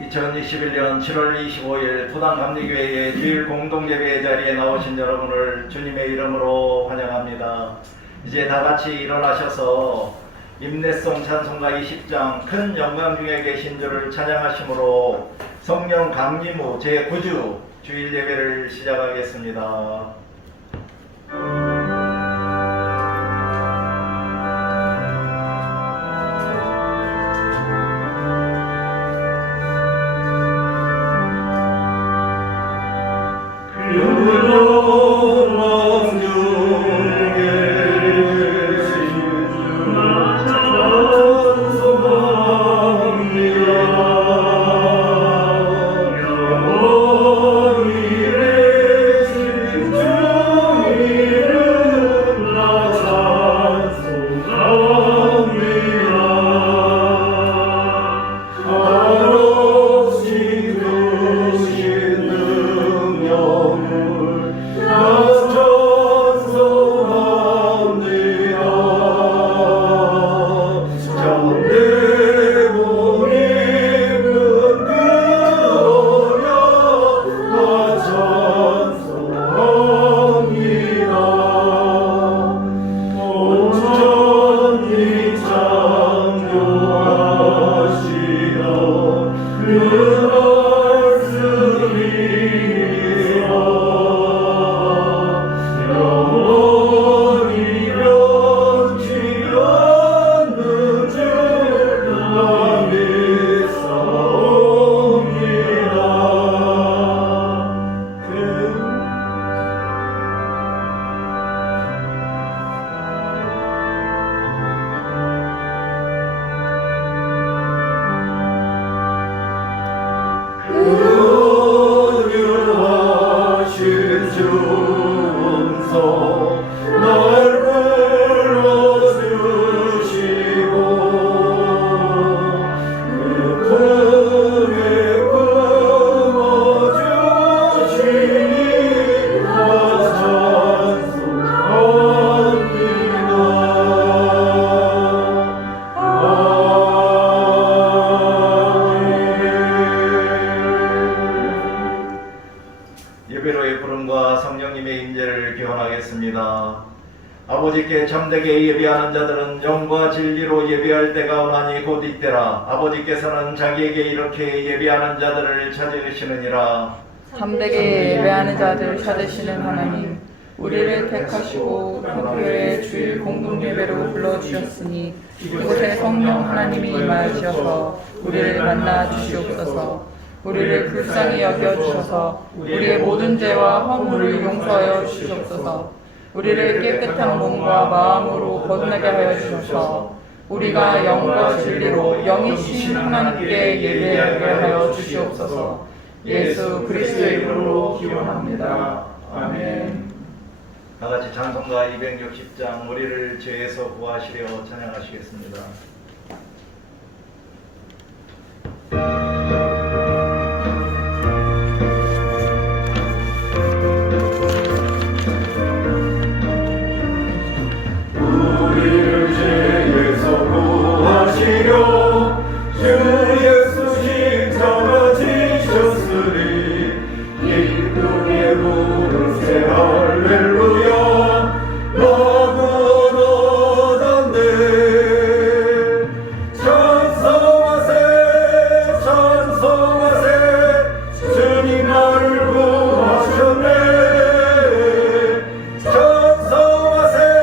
2021년 7월 25일 토당감리교회의 주일 공동예배 자리에 나오신 여러분을 주님의 이름으로 환영합니다. 이제 다 같이 일어나셔서 임내송 찬송가 20장 큰 영광 중에 계신 주를 찬양하심으로 성령 강림 후 제9주 주일 예배를 시작하겠습니다. 예배로의 부름과 성령님의 임재를 기원하겠습니다. 아버지께 참되게 예배하는 자들은 영과 진리로 예배할 때가 오나니 곧 이때라. 아버지께서는 자기에게 이렇게 예배하는 자들을 찾으시느니라. 참되게 예배하는 자들 찾으시는 하나님, 우리를 택하시고 교회의 주일 공동예배로 불러주셨으니 이곳에 성령 하나님이 임하셔서 우리를 만나 주시옵소서. 우리를 불쌍히 여겨주셔서 우리의 모든 죄와 허물을 용서하여 주시옵소서. 우리를 깨끗한 몸과 마음으로 거듭나게 하여 주셔서 우리가 영과 진리로 영이신 하나님께 예배하게 하여 주시옵소서. 예수 그리스도의 이름으로 기원합니다. 아멘. 다같이 찬송가 260장 우리를 죄에서 구하시려 찬양하시겠습니다. 찬송하세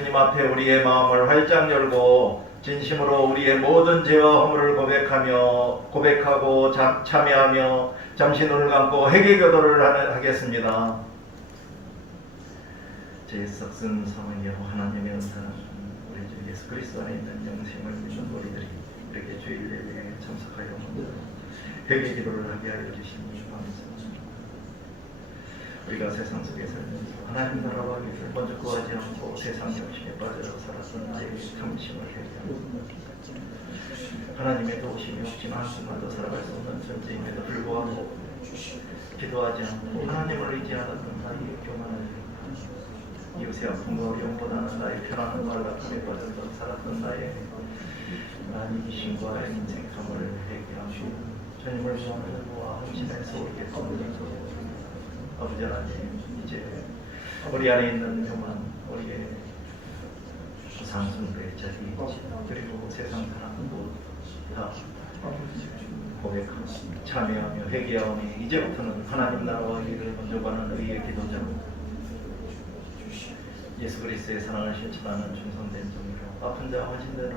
주님 앞에 우리의 마음을 활짝 열고 진심으로 우리의 모든 죄와 허물을 고백하고 참여하며 잠시 눈을 감고 회개 기도를 하겠습니다. 제 썩은 사랑의 하나님의 은사는 우리 주 예수 그리스도 안에 있는 영생을 믿는 우리들이 이렇게 주일 예배에 참석하여 회개 기도를 하게 하여 주시니 감사합니다. 우리가 세상 속에 살면서 하나님 나라와 길을 먼저 구하지 않고 세상 정신에 빠져 살았던 나의 탐심을 회개하고 하나님의 도우심이 없지만 한순간도 살아갈 수 없는 존재임에도 불구하고 기도하지 않고 하나님을 의지하던 나의 교만을 이웃의 아픔과 어려움보다는 나의 편안한 말라함에 빠져서 살았던 나의 이기심과 인생감을 회개하고 주님을 위하여 헌신해서 우리에게 도움을 아버지 하나님, 이제 우리 안에 있는 교만, 우리의 상승의 자리, 그리고 세상 사람은 다 고백하고 참여하며 회개하오니 이제부터는 하나님 나라와 길을 먼저 가는 의의 기도자로 예수 그리스도의 사랑을 실천하는 충성된 종으로 아픈 자, 헌신된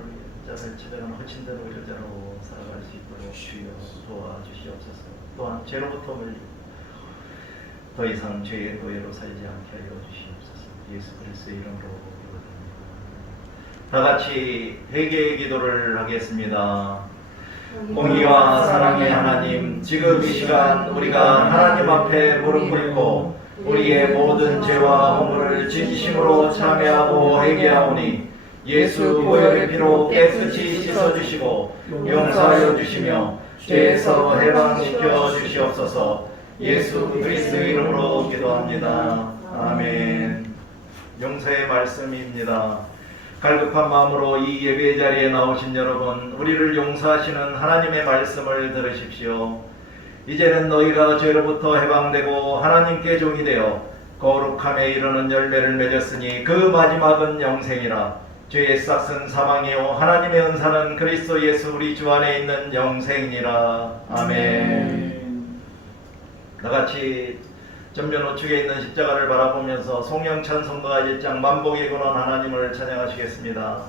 자를 찾아가는 헌신된 의료자로 살아갈 수 있도록 주여 도와주시옵소서. 또한 죄로부터 물리고 더 이상 죄의 노예로 살지 않게 하여 주시옵소서. 예수 그리스도의 이름으로 기도드립니다. 다 같이 회개의 기도를 하겠습니다. 공의와 사랑의 하나님, 지금 이 시간 우리가 하나님 앞에 무릎 꿇고 우리의 모든 죄와 허물을 진심으로 참회하고 회개하오니 예수 보혈의 피로 깨끗이 씻어주시고 용서하여 주시며 죄에서 해방시켜 주시옵소서. 예수 그리스도의 이름으로 기도합니다. 아멘. 용서의 말씀입니다. 갈급한 마음으로 이 예배 자리에 나오신 여러분, 우리를 용서하시는 하나님의 말씀을 들으십시오. 이제는 너희가 죄로부터 해방되고 하나님께 종이 되어 거룩함에 이르는 열매를 맺었으니 그 마지막은 영생이라. 죄의 싹은 사망이요 하나님의 은사는 그리스도 예수 우리 주 안에 있는 영생이니라. 아멘. 나같이 전면 우측에 있는 십자가를 바라보면서 송영찬 성도가 1장 만복의 근원 하나님을 찬양하시겠습니다.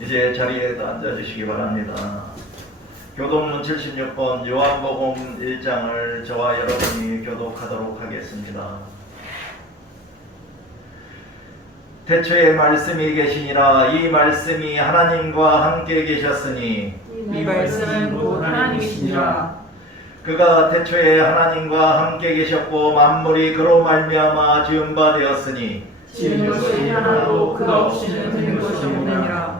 이제 자리에 앉아주시기 바랍니다. 교독문 76번 요한복음 1장을 저와 여러분이 교독하도록 하겠습니다. 태초에 말씀이 계시니라. 이 말씀이 하나님과 함께 계셨으니 이 말씀은 곧 하나님이시니라. 그가 태초에 하나님과 함께 계셨고 만물이 그로 말미암아 지은 바 되었으니 지은 것이 하나도 그가 없이는 된 것이 없느니라.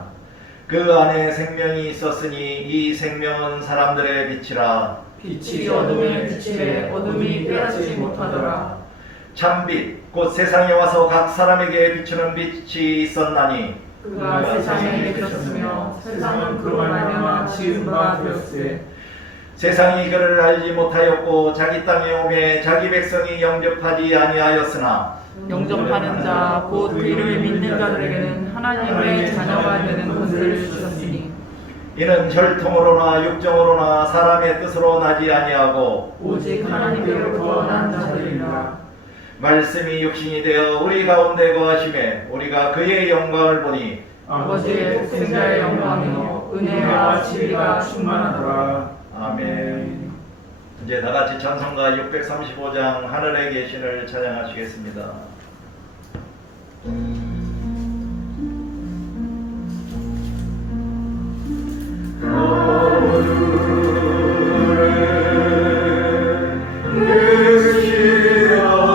그 안에 생명이 있었으니 이 생명은 사람들의 빛이라. 빛이 어둠을 비치되 어둠이 빼앗지 못하더라. 참빛 곧 세상에 와서 각 사람에게 비추는 빛이 있었나니 그가 세상에 비쳤으며 세상은 그로 말미암아 지은 바 되었으되 세상이 그를 알지 못하였고 자기 땅에 오매 자기 백성이 영접하지 아니하였으나 영접하는 자 곧 그 이름을 믿는 자들에게는 하나님의 자녀가 되는 권세를 주셨으니 이는 혈통으로나 육정으로나 사람의 뜻으로 나지 아니하고 오직 하나님께로부터 난 자들이라. 말씀이 육신이 되어 우리 가운데 거하심에 우리가 그의 영광을 보니 아버지의 독생자의 영광이요 은혜와 진리가 충만하더라. 아멘. 이제 다같이 찬송가 635장 하늘에 계신을 찬양하시겠습니다. 하늘에 계신 아버지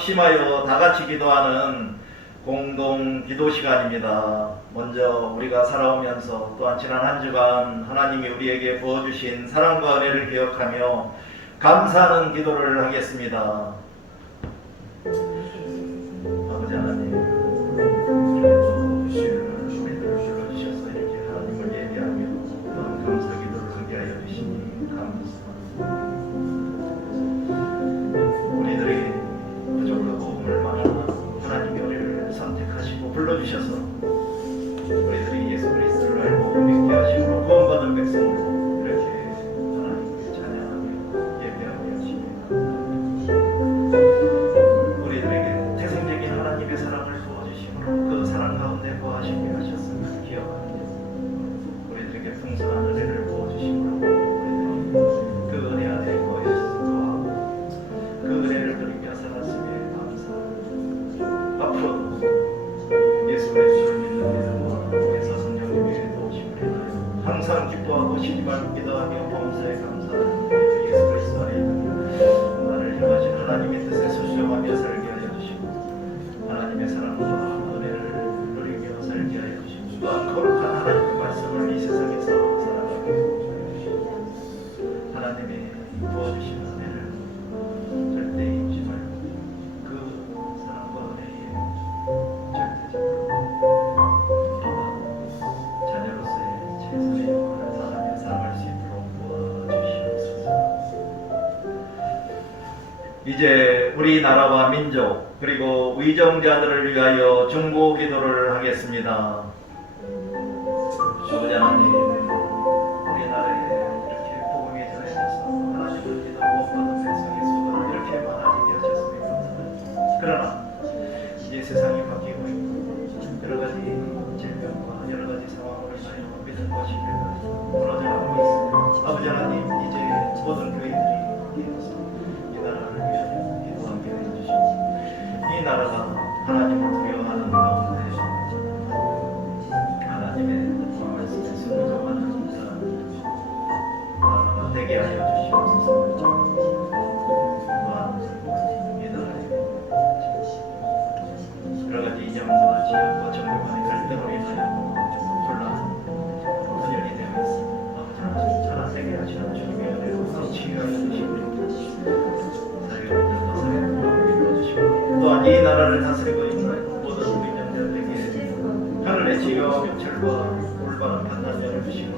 합심하여 다 같이 기도하는 공동 기도 시간입니다. 먼저 우리가 살아오면서 또한 지난 한 주간 하나님이 우리에게 부어주신 사랑과 은혜를 기억하며 감사하는 기도를 하겠습니다. 아버지 하나님, 주일날 우리들을 불러주셔서 이렇게 하나님을 예배하며 또한 감사 기도를 하게 하여 주시니 감사합니다. 우리들이 부족하고 몸을 많은 하나님이 우리를 선택하시고 불러주셔서 우리들이 예수 그리스도를 알고 믿게 하시고 구원받은 백성으로 이렇게 하나님을 찬양하며 예배하며 하십니다. 우리들에게 태생적인 하나님의 사랑을 부어주심으로 그 사랑 가운데 거하시게 하셨음을 기억합니다. 우리들에게 풍성한 은혜를 부어주심으로 우리들이 그 은혜 안에 거하고 그 은혜를 누리며 살았음에 감사합니다. 앞으로도 예수 그리스도를 믿는 믿음으로 그래서 성령님의 도우심을 인하여 항상 기뻐하고 쉬지 말고 기도하며 범사에 감사하는 예수 그리스도 안에 있는 나를 향하신 하나님의 뜻에 순종하며 살게 하여 주시고 하나님의 사랑과 은혜를 누리며 살게 하여 주시고 또한 거룩한 하나님의 말씀을 이 세상에서 살아가게 하여 주시고 하나님의 부어주신 은혜를 절대 잊지 말고 그 사랑과 은혜에 절대적으로 자녀로서의 최선의 역할을 다하며 살아갈 수 있도록 도와주시옵소서. 이제 우리나라와 민족 그리고 의정자들을 위하여 중보 기도를 하겠습니다. 아버지 하나님, 우리나라에 이렇게 복음이 전해져서 하나님을 믿어 구원받은 백성의 수가 이렇게 많아지게 하셨으니 감사합니다. 그러나 이제 세상이 바뀌고 있고 여러 가지 질병과 여러 가지 상황으로 인하여 믿음과 신뢰가 무너져가고 있습니다. 아버지 하나님, 이제 모든 교회들이 깨어서 이 나라를 위하여 기도하게 해주시고 이 나라가 하나님을 두려워하는 가운데 하나님의 뜻과 말씀에 순종하는 나라가 되게 하여 주시옵소서. 또한 이 나라에 여러 가지 이념과 지역과 정부 간의 갈등으로 인하여 혼란, 분열이 되어 있습니다. 아버지 하나님, 자라되게 하시는 주님의 은혜로 치유하여 주시고 사회가 먼저 사회를 이루어주시고 또한 이 나라를 다스리고 있는 모든 의정자들에게 하늘의 지혜와 명철과 올바른 판단력을 주시고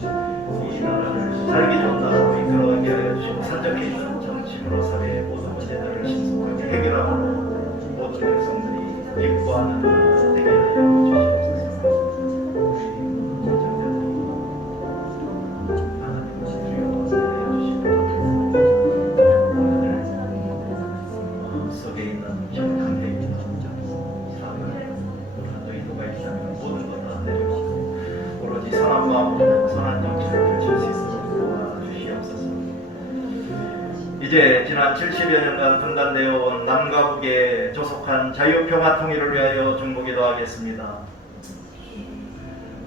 이 나라를 살기 좋은 나라로 이끌어가게 하여 주시고 산적해 있는 정치로 사회의 모든 문제들을 신속하게 해결함으로 모든 백성들이 기뻐하는 나라가 되게 하여 주시옵소서. 우리 의정자들이 하나님을 두려워하게 하여 주시고 오늘 속에 있는 현관계입니다. 사람을 또한 의도가 있다면 모든 것 다 내려주시고 오로지 선한 마음으로 선한 정치를 펼칠 수 있도록 도와주시옵소서. 이제 지난 70여 년간 분단되어 온 남과 북의 조속한 자유평화 통일을 위하여 중보기도 하겠습니다.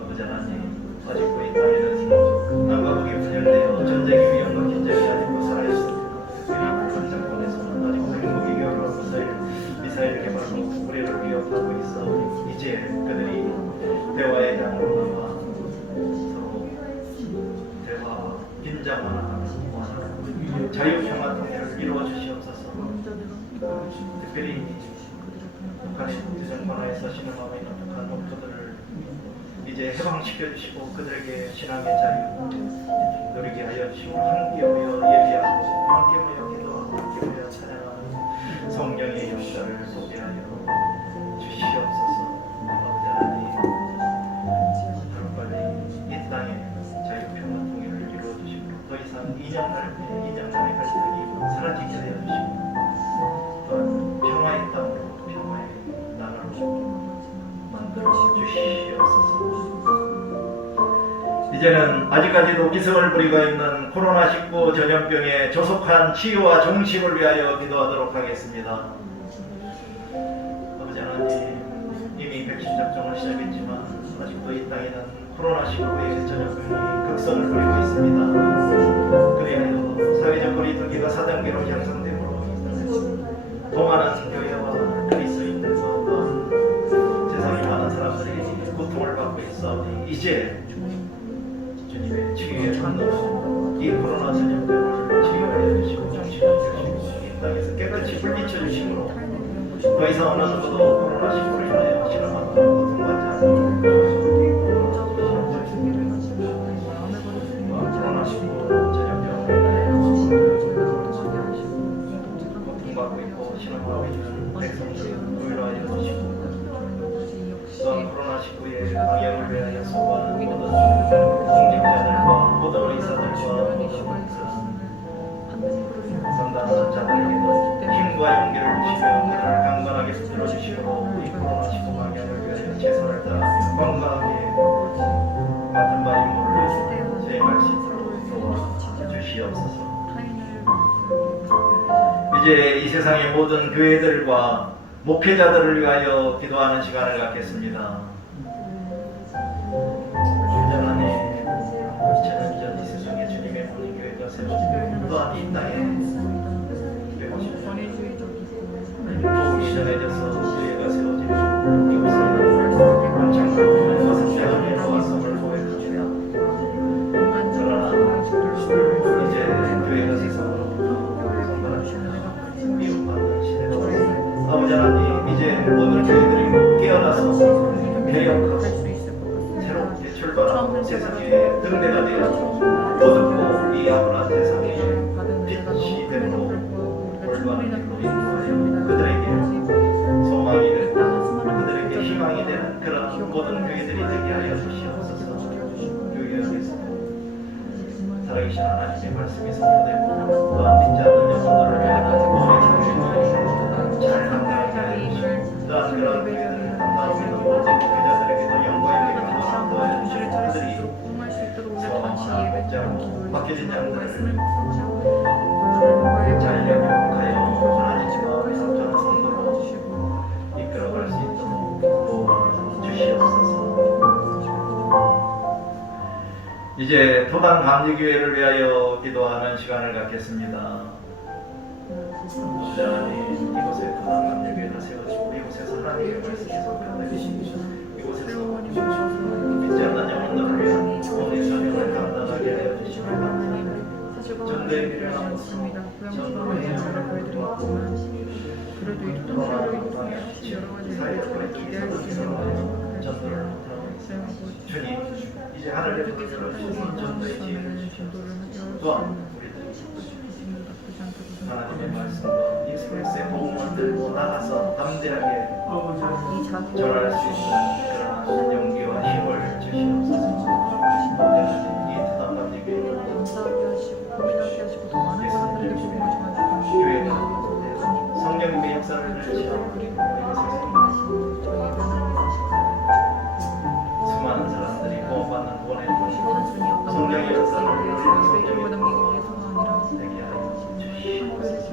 아버지 하나님, 아직도 이 땅에는 남과 북이 분열되어 전쟁의 위험과 긴장이 아직도 살아있습니다. 특별히 북한 정권에서는 아직도 행복이 겨울과 미사일 개발로 우리를 위협하고 있사오니 이제 그들이 대화의 장으로 남아 서로 대화와 긴장만 하며 자유평화 통일을 이루어 주시옵소서. 특별히 북한의 정권하에서 신음하고 있는 북한 목표들을 이제 해방시켜 주시고 그들에게 신앙의 자유 누리게 하여 주시고 함께 모여 예배하고 함께 모여 기도하고 함께 모여 찬양하는 성령의 역사를 보게 하여 주시옵소서. 아버지 하나님, 하루빨리 이 땅에 자유평화 통일을 이루어 주시고 더 이상 이념간의 갈등이 사라지게 하여 주시고 또한 평화의 땅으로 평화의 나라로 만들어 주시옵소서. 이제는 아직까지도 기승을 부리고 있는 코로나19 전염병의 조속한 치유와 종식을 위하여 기도하도록 하겠습니다. 아버지 하나님, 이미 백신 접종을 시작했지만 아직도 이 땅에는 코로나19의 전염병이 극성을 부리고 있습니다. 그리하여 사회적 거리두기가 4단계로 향상됨으로 이 땅에서 통하는 이제 주님의 치유의 손으로 이 코로나 전염병을 치유하여 주시고 주시고 이 땅에서 깨끗이 불비춰 주심으로 더 이상 어느 누구도 코로나19로 인하여 실험하고 고통받지 않도록 코로나19 전염병으로 인하여 고통받고 있고 실험하고 있는 백성들을 위로하여 주시고 또한 코로나19의 방역을 위하여 소구하는 모든 공직자들과 모든 의사들과 선단하는 자들에게도 힘과 용기를 주시며 그들을 강건하게 붙들어 주시고 이 코로나19 방역을 위하여 최선을 다하며 건강하게 맡은 바 임무를 수행할 수 있도록 도와주시옵소서. 이제 이 세상의 모든 교회들과 목회자들을 위하여 기도하는 시간을 갖겠습니다. 하나님, 2000년 전 이 세상에 주님의 모든 교회가 세워지고 또한 이 땅에 150년 복음이 전해져서 교회가 세워지고 이곳을 엄청난 성장함의 노화성을 고백합니다. 그러나 이제 교회가 세상으로부터 선발하시는 미움받는 시대가 왔습니다. 아버지 하나님, 이제 모든 교회들이 깨어나서 개혁하고 새롭게 출발하고 세상의 등대가 되어 어둡고 이 아무런 세상에 빛이 되므로 올바른 길로 인도하여 그들에게 소망이 되고 그들에게 희망이 되는 그런 모든 교회들이 되게 하여 주시옵소서. 교회에서 살아계신 하나님의 말씀이 선포되고 또한 믿지 않는 영혼들을 위하여 오래 잘 감당하게 하여 주시고 또한 그런 교회들을 감당하고 있는 모든 목회자들에게도 영광의 영광을 더하여 주시고 그들이 서망하고 맡겨진 양들을 잘 영역하여 하나님과 성전의 선도로 이끌어갈 수 있도록 도와주시옵소서. 이제 토단 감리교회를 위하여 기도하는 시간을 갖겠습니다. 하나님, 이곳에 토단 감리교회를 세워주시고 이곳에서 하나님의 말씀이 선포되시고 이곳에서 믿지 않는 영혼들을 위한 오늘 사명을 감당하게 하여 주시고 전도에 필요한 않습니다. 부양수가 여러 보여드리겠지만 그래도 이 토단교회를 통해 여러 가지 일들을 기대할 수 있는 마음을 전도를 주님, 이제 하늘의 불을 주신 전도의 지혜를 주시옵소서. 또한 하나님의 말씀과 예수그리스도의 복음을 들고 나가서 담대하게 전할 수 있는 그런 용기와 힘을 주시옵소서. 이 토단감 예배를 교회가 성령님의 역사를 펼치어 수많은 사람들이 구원받는 구원의 성령의 역사를 펼치는 성령의 되게 하여 주시옵소서.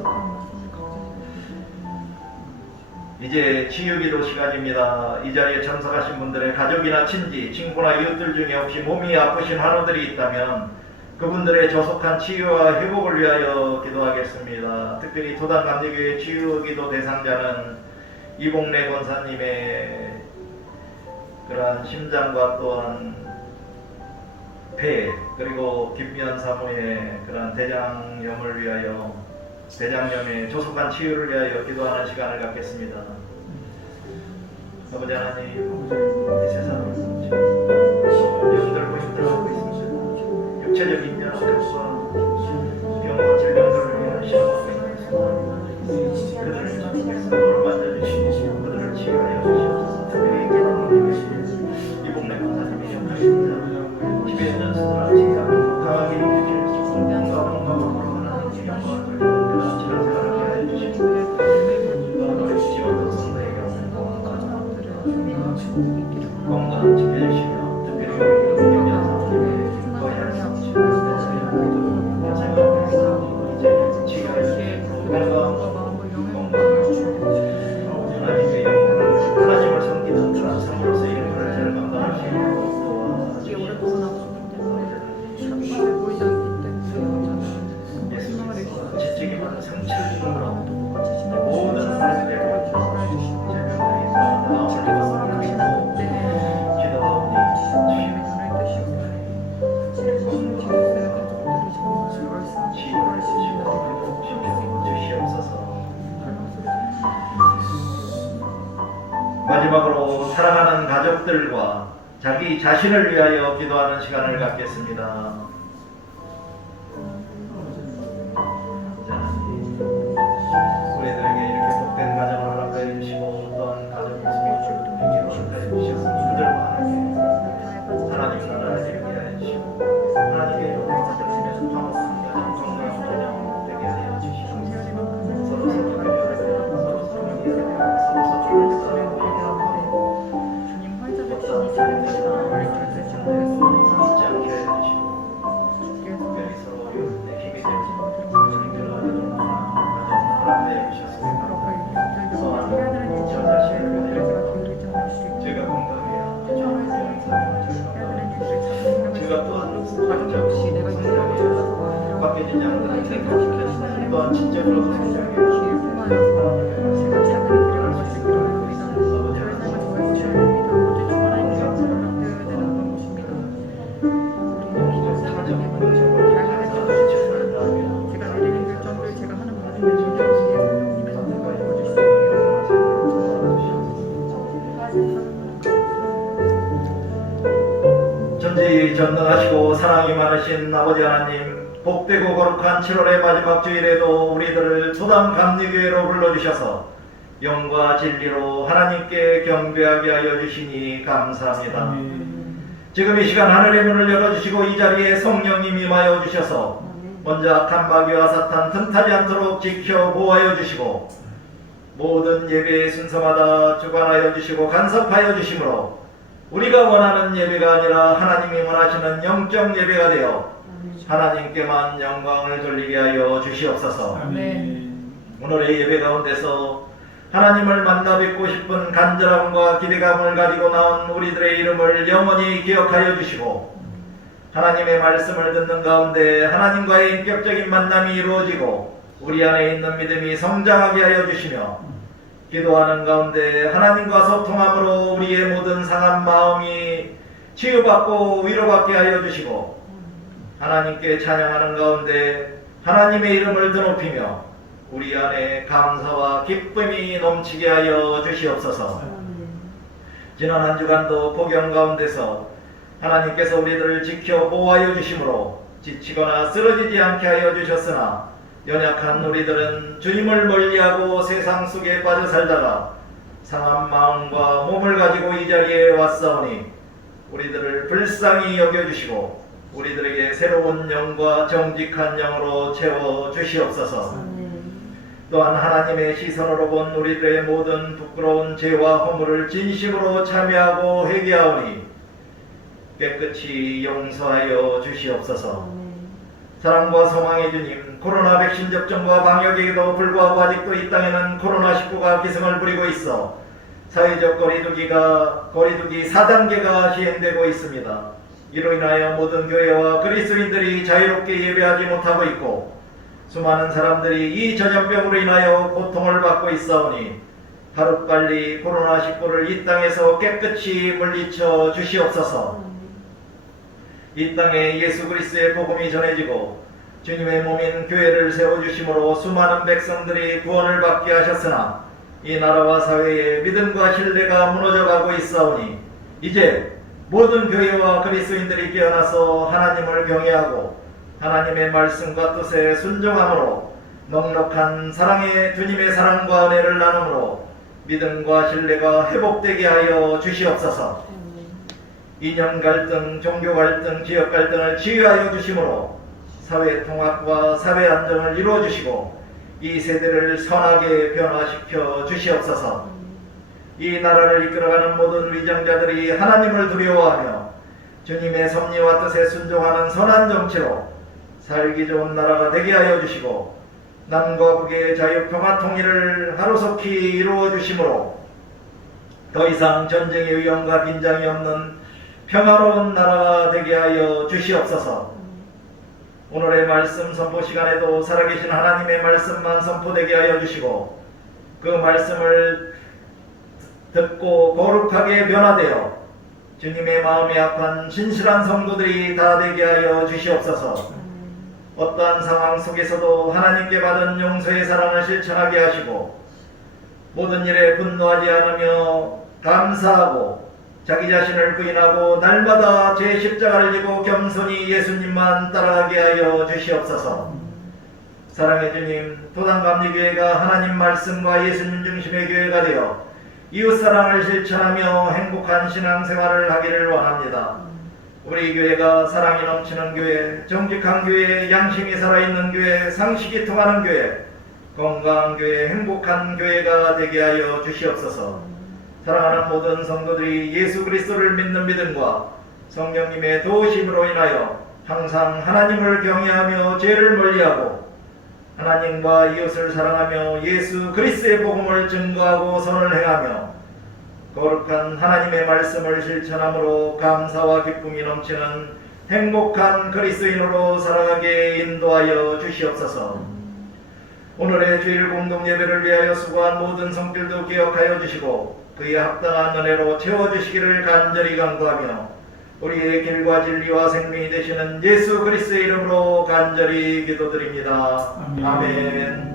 이제 치유기도 시간입니다. 이 자리에 참석하신 분들의 가족이나 친지, 친구나 이웃들 중에 혹시 몸이 아프신 환우들이 있다면 그분들의 조속한 치유와 회복을 위하여 기도하겠습니다. 특별히 토단감리교회 치유기도 대상자는 이봉래 권사님의 그러한 심장과 또한 폐 그리고 김미연 사모의 그러한 대장염을 위하여 대장염의 조속한 치유를 위하여 기도하는 시간을 갖겠습니다. 아버지 하나님, 이 세상을 병들고 힘들어하고 있습니다. 육체적인 여러 병과 병과 질병들을 위하여 시험하고 있습니다. 그들을 주님께서 너를 만져주시고 그들을 치유하여 주시옵소서. 특별히 이봉래 권사님의 역할입니다. 집에 있는 수술한 직장을 강하게 일으켜주시고 뭔가 하나님의 영광을 돌리는 지난 생활을 하여 주시고 너를 지원도 성도에게 건강 지켜주시며 특별히 우리 김연 사모님의 거의 한 30년 가족들과 자기 자신을 위하여 기도하는 시간을 갖겠습니다. 우리들에게 이렇게 복된 가정을 허락해 주시고 또한 가정 모습을 허락해 주셔서 이들과 함께 하나님 나라를 이루게 하여 주시고 하나님의 영광을 통하는 가정 건강한 가정 되게 하여 주시고 서로 서로 배려하고 서로 서로 이해하고 서로 서로 사랑하고 주님 환자 백신이 지금 우리 둘째 주님이었습니다. 잊지 않게 해 주시고 특별히 서로 내 힘이 되고 주님께로 하는 가정 허락해 주셨습니다. 제가 건강해야 제가 또한 바뀌지 않는 생각시켰으니 또한 진짜로도 생각해 제가 내리는 결정들 제가 하는 모든 결정들에 전지전능하시고 사랑이 많으신 아버지 하나님, 복되고 거룩한 7월의 마지막 주일에도 우리들을 토당 감리교회로 불러주셔서 영과 진리로 하나님께 경배하게 하여 주시니 감사합니다. 지금 이 시간 하늘의 문을 열어주시고 이 자리에 성령님이 임하여 주셔서 먼저 악한 마귀와 사탄 틈타지 않도록 지켜 보호하여 주시고 모든 예배의 순서마다 주관하여 주시고 간섭하여 주시므로 우리가 원하는 예배가 아니라 하나님이 원하시는 영적 예배가 되어 하나님께만 영광을 돌리게 하여 주시옵소서. 오늘의 예배 가운데서 하나님을 만나 뵙고 싶은 간절함과 기대감을 가지고 나온 우리들의 이름을 영원히 기억하여 주시고 하나님의 말씀을 듣는 가운데 하나님과의 인격적인 만남이 이루어지고 우리 안에 있는 믿음이 성장하게 하여 주시며 기도하는 가운데 하나님과 소통함으로 우리의 모든 상한 마음이 치유받고 위로받게 하여 주시고 하나님께 찬양하는 가운데 하나님의 이름을 드높이며 우리 안에 감사와 기쁨이 넘치게 하여 주시옵소서. 지난 한 주간도 복영 가운데서 하나님께서 우리들을 지켜 보호하여 주심으로 지치거나 쓰러지지 않게 하여 주셨으나 연약한 우리들은 주님을 멀리하고 세상 속에 빠져 살다가 상한 마음과 몸을 가지고 이 자리에 왔사오니 우리들을 불쌍히 여겨주시고 우리들에게 새로운 영과 정직한 영으로 채워 주시옵소서. 또한 하나님의 시선으로 본 우리들의 모든 부끄러운 죄와 허물을 진심으로 참여하고 회개하오니 깨끗이 용서하여 주시옵소서. 사랑과 소망의 주님, 코로나 백신 접종과 방역에도 불구하고 아직도 이 땅에는 코로나19가 기승을 부리고 있어 사회적 거리두기 4단계가 시행되고 있습니다. 이로 인하여 모든 교회와 그리스도인들이 자유롭게 예배하지 못하고 있고 수많은 사람들이 이 전염병으로 인하여 고통을 받고 있사오니 하루빨리 코로나19를 이 땅에서 깨끗이 물리쳐 주시옵소서. 이 땅에 예수 그리스도의 복음이 전해지고 주님의 몸인 교회를 세워주심으로 수많은 백성들이 구원을 받게 하셨으나 이 나라와 사회의 믿음과 신뢰가 무너져가고 있사오니 이제 모든 교회와 그리스도인들이 깨어나서 하나님을 경외하고 하나님의 말씀과 뜻에 순종함으로 넉넉한 사랑의 주님의 사랑과 은혜를 나눔으로 믿음과 신뢰가 회복되게 하여 주시옵소서. 이념 갈등, 종교 갈등, 지역 갈등을 치유하여 주심으로 사회 통합과 사회 안정을 이루어 주시고 이 세대를 선하게 변화시켜 주시옵소서. 이 나라를 이끌어가는 모든 위정자들이 하나님을 두려워하며 주님의 섭리와 뜻에 순종하는 선한 정치로 살기 좋은 나라가 되게 하여 주시고 남과 북의 자유, 평화, 통일을 하루속히 이루어 주심으로 더 이상 전쟁의 위험과 빈장이 없는 평화로운 나라가 되게 하여 주시옵소서. 오늘의 말씀 선포 시간에도 살아계신 하나님의 말씀만 선포되게 하여 주시고 그 말씀을 듣고 거룩하게 변화되어 주님의 마음에 합한 신실한 성도들이 다 되게 하여 주시옵소서. 어떠한 상황 속에서도 하나님께 받은 용서의 사랑을 실천하게 하시고 모든 일에 분노하지 않으며 감사하고 자기 자신을 부인하고 날마다 제 십자가를 지고 겸손히 예수님만 따라가게 하여 주시옵소서. 사랑의 주님, 도당감리교회가 하나님 말씀과 예수님 중심의 교회가 되어 이웃사랑을 실천하며 행복한 신앙생활을 하기를 원합니다. 우리 교회가 사랑이 넘치는 교회, 정직한 교회, 양심이 살아있는 교회, 상식이 통하는 교회, 건강한 교회, 행복한 교회가 되게 하여 주시옵소서. 사랑하는 모든 성도들이 예수 그리스도를 믿는 믿음과 성령님의 도우심으로 인하여 항상 하나님을 경외하며 죄를 멀리하고 하나님과 이웃을 사랑하며 예수 그리스도의 복음을 증거하고 선을 행하며 거룩한 하나님의 말씀을 실천함으로 감사와 기쁨이 넘치는 행복한 그리스도인으로 살아가게 인도하여 주시옵소서. 오늘의 주일 공동 예배를 위하여 수고한 모든 성들도 기억하여 주시고 그의 합당한 은혜로 채워주시기를 간절히 간구하며 우리의 길과 진리와 생명이 되시는 예수 그리스도의 이름으로 간절히 기도드립니다. 아멘.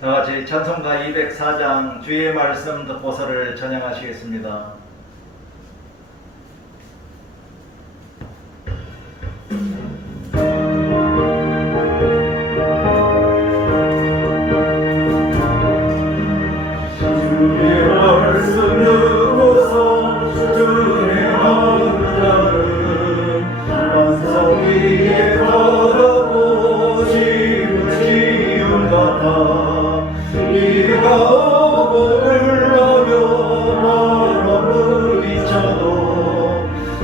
다같이 찬송가 204장 주의 말씀 듣고서를 찬양하시겠습니다. 주의 말씀 듣고서 주행하는 자는 반석 위에 걸어고 지은 같아 비가 오고 흘러며 바람을 비쳐도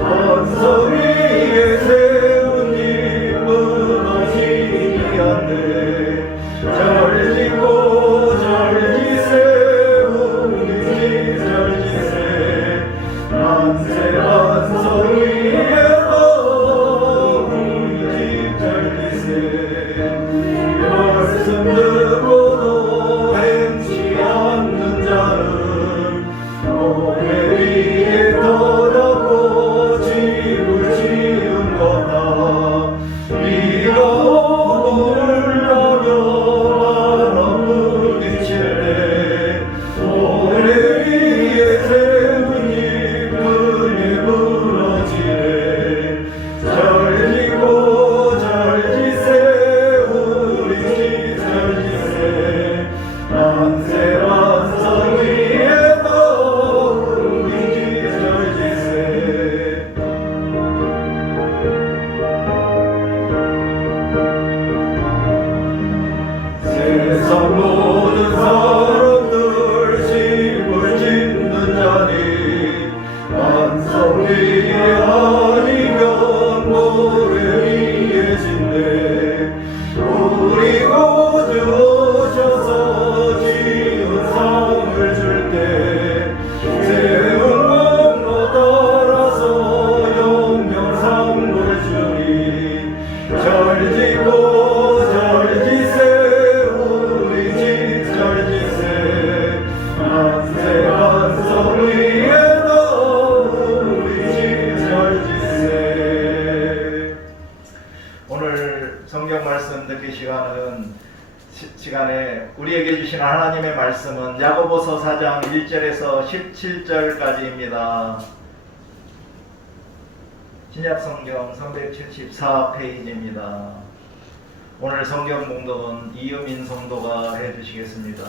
반석 위에 세운 잎 무너지지 않네. 절지고 절지세 우리 절지세 만세 반석 위에서 우리 절지세 말씀 듣고도 행치 않는 자는 모래 위에 떠다고 집을 지은 거다. 비가 오고 흘러며 바람 부딪힐 때 모래 위에 세운 잎들이 무너지네. 절지고 절지세 우리 절지세 만세 반석 위에도 우리 절지세. 세상 모든 사람들 집을 짓는 자니 반석 위에 아니면 모래 위에 짓네. 우리 구주 오셔서 지은 상을 줄 때 세운 공로 따라서 영영상을 주니. 절지고 절지세 우리 집 절지세 만세 반석 위에도 우리 집 절지세. 오늘 성경 말씀 듣기 시간에 우리에게 주신 하나님의 말씀은 야고보서 4장 1절에서 17절까지입니다. 신약성경 374페이지입니다. 오늘 성경 봉독은 이유민 성도가 해주시겠습니다.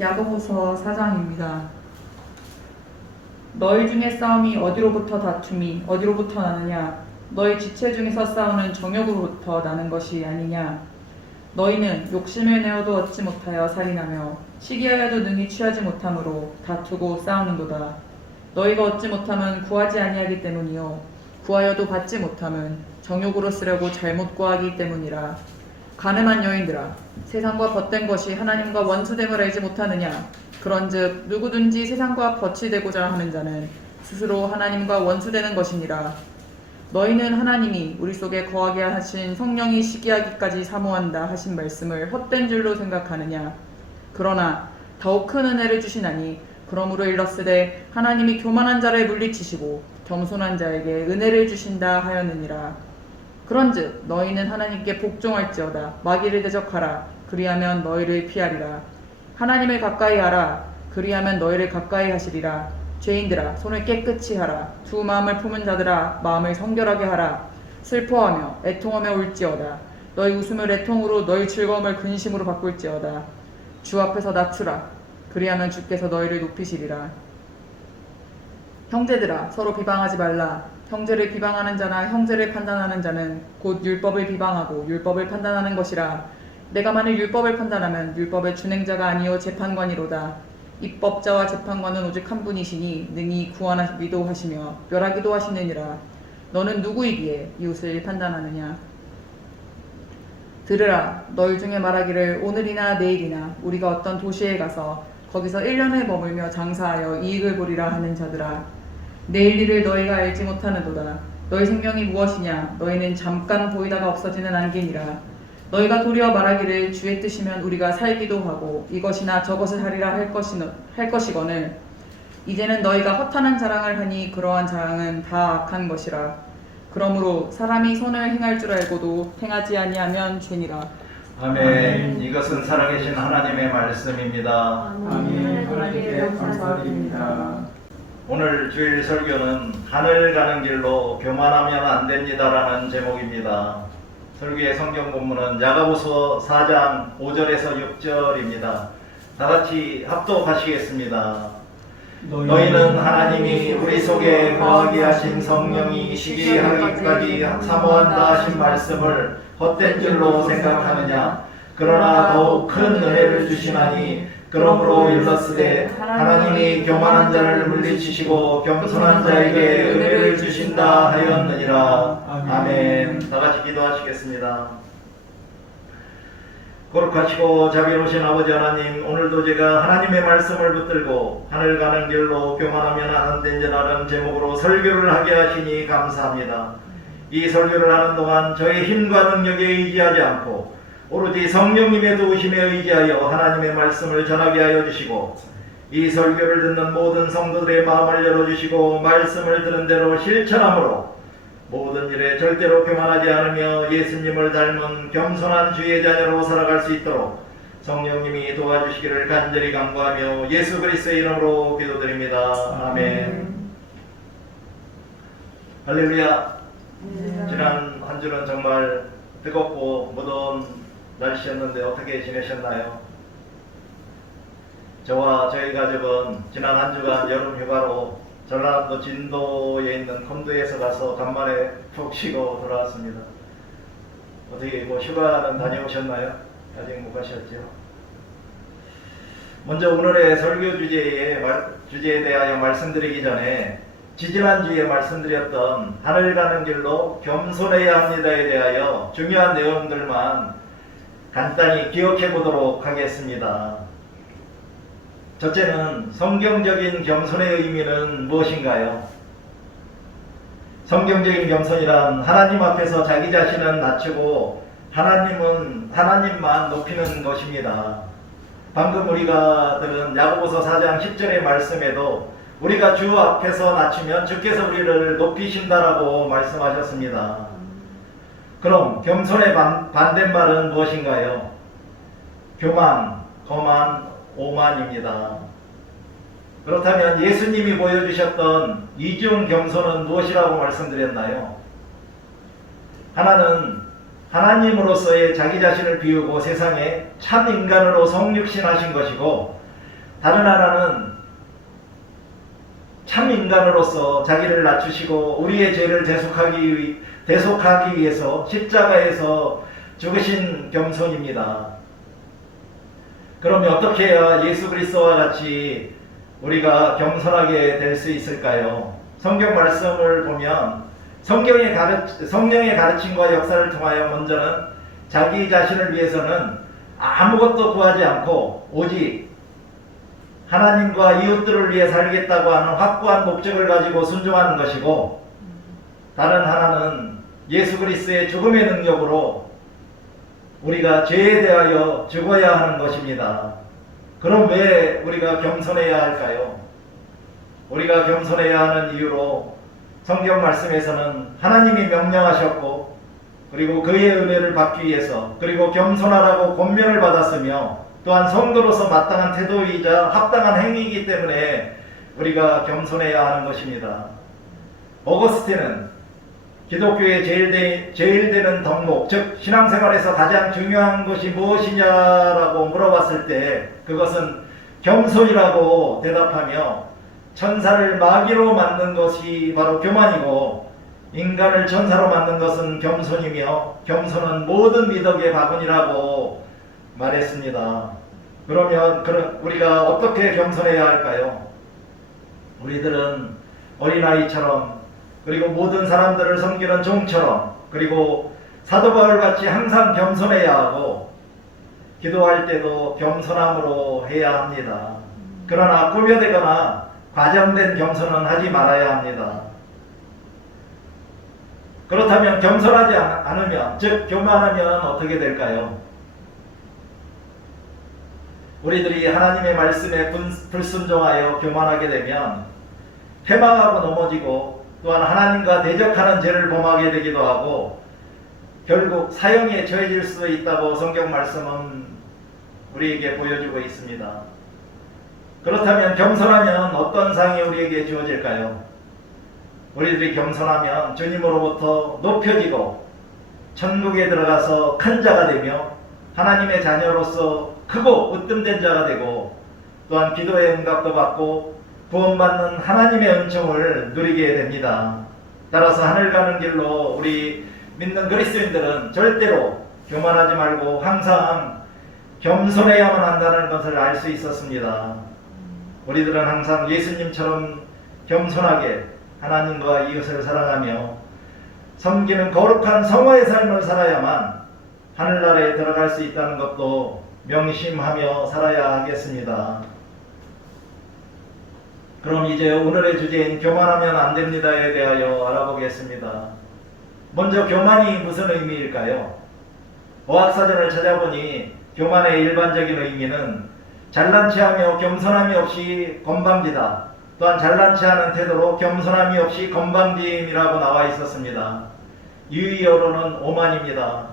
야고보서 4장입니다. 너희 중에 싸움이 어디로부터 다툼이 어디로부터 나느냐? 너희 지체 중에서 싸우는 정욕으로부터 나는 것이 아니냐? 너희는 욕심을 내어도 얻지 못하여 살인하며 시기하여도 능히 취하지 못함으로 다투고 싸우는도다. 너희가 얻지 못함은 구하지 아니하기 때문이요 구하여도 받지 못함은 정욕으로 쓰려고 잘못 구하기 때문이라. 가늠한 여인들아, 세상과 벗된 것이 하나님과 원수됨을 알지 못하느냐? 그런즉 누구든지 세상과 벗이 되고자 하는 자는 스스로 하나님과 원수되는 것이니라. 너희는 하나님이 우리 속에 거하게 하신 성령이 시기하기까지 사모한다 하신 말씀을 헛된 줄로 생각하느냐? 그러나 더욱 큰 은혜를 주시나니 그러므로 일렀으되 하나님이 교만한 자를 물리치시고 겸손한 자에게 은혜를 주신다 하였느니라. 그런즉 너희는 하나님께 복종할지어다. 마귀를 대적하라. 그리하면 너희를 피하리라. 하나님을 가까이 하라. 그리하면 너희를 가까이 하시리라. 죄인들아, 손을 깨끗이 하라. 두 마음을 품은 자들아, 마음을 성결하게 하라. 슬퍼하며 애통하며 울지어다. 너희 웃음을 애통으로, 너희 즐거움을 근심으로 바꿀지어다. 주 앞에서 낮추라. 그리하면 주께서 너희를 높이시리라. 형제들아, 서로 비방하지 말라. 형제를 비방하는 자나 형제를 판단하는 자는 곧 율법을 비방하고 율법을 판단하는 것이라. 내가 만일 율법을 판단하면 율법의 준행자가 아니요 재판관이로다. 입법자와 재판관은 오직 한 분이시니 능히 구원하기도 하시며 멸하기도 하시느니라. 너는 누구이기에 이웃을 판단하느냐? 들으라. 너희 중에 말하기를 오늘이나 내일이나 우리가 어떤 도시에 가서 거기서 1년을 머물며 장사하여 이익을 보리라 하는 자들아, 내일 일을 너희가 알지 못하는도다. 너희 생명이 무엇이냐? 너희는 잠깐 보이다가 없어지는 안개니라. 너희가 도리어 말하기를 주의 뜻이면 우리가 살기도 하고 이것이나 저것을 하리라 할 것이거늘 이제는 너희가 허탄한 자랑을 하니 그러한 자랑은 다 악한 것이라. 그러므로 사람이 선을 행할 줄 알고도 행하지 아니하면 죄니라. 아멘. 이것은 살아계신 하나님의 말씀입니다. 아멘. 하나님께 감사드립니다. 오늘 주일 설교는 하늘 가는 길로 교만하면 안 됩니다라는 제목입니다. 설교의 성경 본문은 야고보서 4장 5절에서 6절입니다. 다 같이 합독하시겠습니다. 너희는 하나님이 우리 속에 거하게 하신 성령이 시기하기까지 사모한다 하신 말씀을 헛된 줄로 생각하느냐? 그러나 더욱 큰 은혜를 주시나니 그러므로 일렀으되 하나님이 교만한 자를 물리치시고 겸손한 자에게 은혜를 주신다 하였느니라. 아멘. 다 같이 기도하시겠습니다. 거룩하시고 자비로우신 아버지 하나님, 오늘도 제가 하나님의 말씀을 붙들고 하늘 가는 길로 교만하면 안 된다는 제목으로 설교를 하게 하시니 감사합니다. 이 설교를 하는 동안 저의 힘과 능력에 의지하지 않고 오로지 성령님의 도우심에 의지하여 하나님의 말씀을 전하게 하여 주시고, 이 설교를 듣는 모든 성도들의 마음을 열어주시고 말씀을 들은 대로 실천함으로 모든 일에 절대로 교만하지 않으며 예수님을 닮은 겸손한 주의 자녀로 살아갈 수 있도록 성령님이 도와주시기를 간절히 간구하며 예수 그리스도의 이름으로 기도드립니다. 아멘. 할렐루야. 지난 한 주는 정말 뜨겁고 무더운 날씨였는데 어떻게 지내셨나요? 저와 저희 가족은 지난 한 주간 여름 휴가로 전라도 진도에 있는 컴도에서 가서 간만에 푹 쉬고 돌아왔습니다. 어떻게 휴가는 다녀오셨나요? 아직 못 가셨죠? 먼저 오늘의 설교 주제에 대하여 말씀드리기 전에 지지난주에 말씀드렸던 하늘 가는 길로 겸손해야 합니다에 대하여 중요한 내용들만 간단히 기억해 보도록 하겠습니다. 첫째는 성경적인 겸손의 의미는 무엇인가요? 성경적인 겸손이란 하나님 앞에서 자기 자신은 낮추고 하나님만 높이는 것입니다. 방금 우리가 들은 야고보서 4장 10절의 말씀에도 우리가 주 앞에서 낮추면 주께서 우리를 높이신다라고 말씀하셨습니다. 그럼 겸손의 반대말은 무엇인가요? 교만, 거만, 오만입니다. 그렇다면 예수님이 보여주셨던 이중 겸손은 무엇이라고 말씀드렸나요? 하나는 하나님으로서의 자기 자신을 비우고 세상에 참 인간으로 성육신하신 것이고, 다른 하나는 참 인간으로서 자기를 낮추시고 우리의 죄를 대속하기 위해서 십자가에서 죽으신 겸손입니다. 그러면 어떻게 해야 예수 그리스도와 같이 우리가 겸손하게 될 수 있을까요? 성경 말씀을 보면 성령의 가르침과 역사를 통하여 먼저는 자기 자신을 위해서는 아무것도 구하지 않고 오직 하나님과 이웃들을 위해 살겠다고 하는 확고한 목적을 가지고 순종하는 것이고, 다른 하나는 예수 그리스도의 죽음의 능력으로 우리가 죄에 대하여 죽어야 하는 것입니다. 그럼 왜 우리가 겸손해야 할까요? 우리가 겸손해야 하는 이유로 성경 말씀에서는 하나님이 명령하셨고, 그리고 그의 은혜를 받기 위해서, 그리고 겸손하라고 권면을 받았으며, 또한 성도로서 마땅한 태도이자 합당한 행위이기 때문에 우리가 겸손해야 하는 것입니다. 어거스틴은 기독교의 제일 되는 덕목, 즉 신앙생활에서 가장 중요한 것이 무엇이냐라고 물어봤을 때 그것은 겸손이라고 대답하며, 천사를 마귀로 만든 것이 바로 교만이고 인간을 천사로 만든 것은 겸손이며, 겸손은 모든 미덕의 바구니라고 말했습니다. 그러면 우리가 어떻게 겸손해야 할까요? 우리들은 어린아이처럼, 그리고 모든 사람들을 섬기는 종처럼, 그리고 사도 바울같이 항상 겸손해야 하고, 기도할 때도 겸손함으로 해야 합니다. 그러나 꾸며대거나 과장된 겸손은 하지 말아야 합니다. 그렇다면 겸손하지 않으면, 즉 교만하면 어떻게 될까요? 우리들이 하나님의 말씀에 불순종하여 교만하게 되면 패망하고 넘어지고, 또한 하나님과 대적하는 죄를 범하게 되기도 하고, 결국 사형에 처해질 수도 있다고 성경 말씀은 우리에게 보여주고 있습니다. 그렇다면 겸손하면 어떤 상이 우리에게 주어질까요? 우리들이 겸손하면 주님으로부터 높여지고 천국에 들어가서 큰 자가 되며 하나님의 자녀로서 크고 으뜸된 자가 되고, 또한 기도의 응답도 받고 구원받는 하나님의 은총을 누리게 됩니다. 따라서 하늘 가는 길로 우리 믿는 그리스도인들은 절대로 교만하지 말고 항상 겸손해야만 한다는 것을 알 수 있었습니다. 우리들은 항상 예수님처럼 겸손하게 하나님과 이웃을 사랑하며 섬기는 거룩한 성화의 삶을 살아야만 하늘나라에 들어갈 수 있다는 것도 명심하며 살아야 하겠습니다. 그럼 이제 오늘의 주제인 교만하면 안 됩니다에 대하여 알아보겠습니다. 먼저 교만이 무슨 의미일까요? 어학사전을 찾아보니 교만의 일반적인 의미는 잘난 체하며 겸손함이 없이 건방지다, 또한 잘난 체하는 태도로 겸손함이 없이 건방짐이라고 나와 있었습니다. 유의어로는 오만입니다.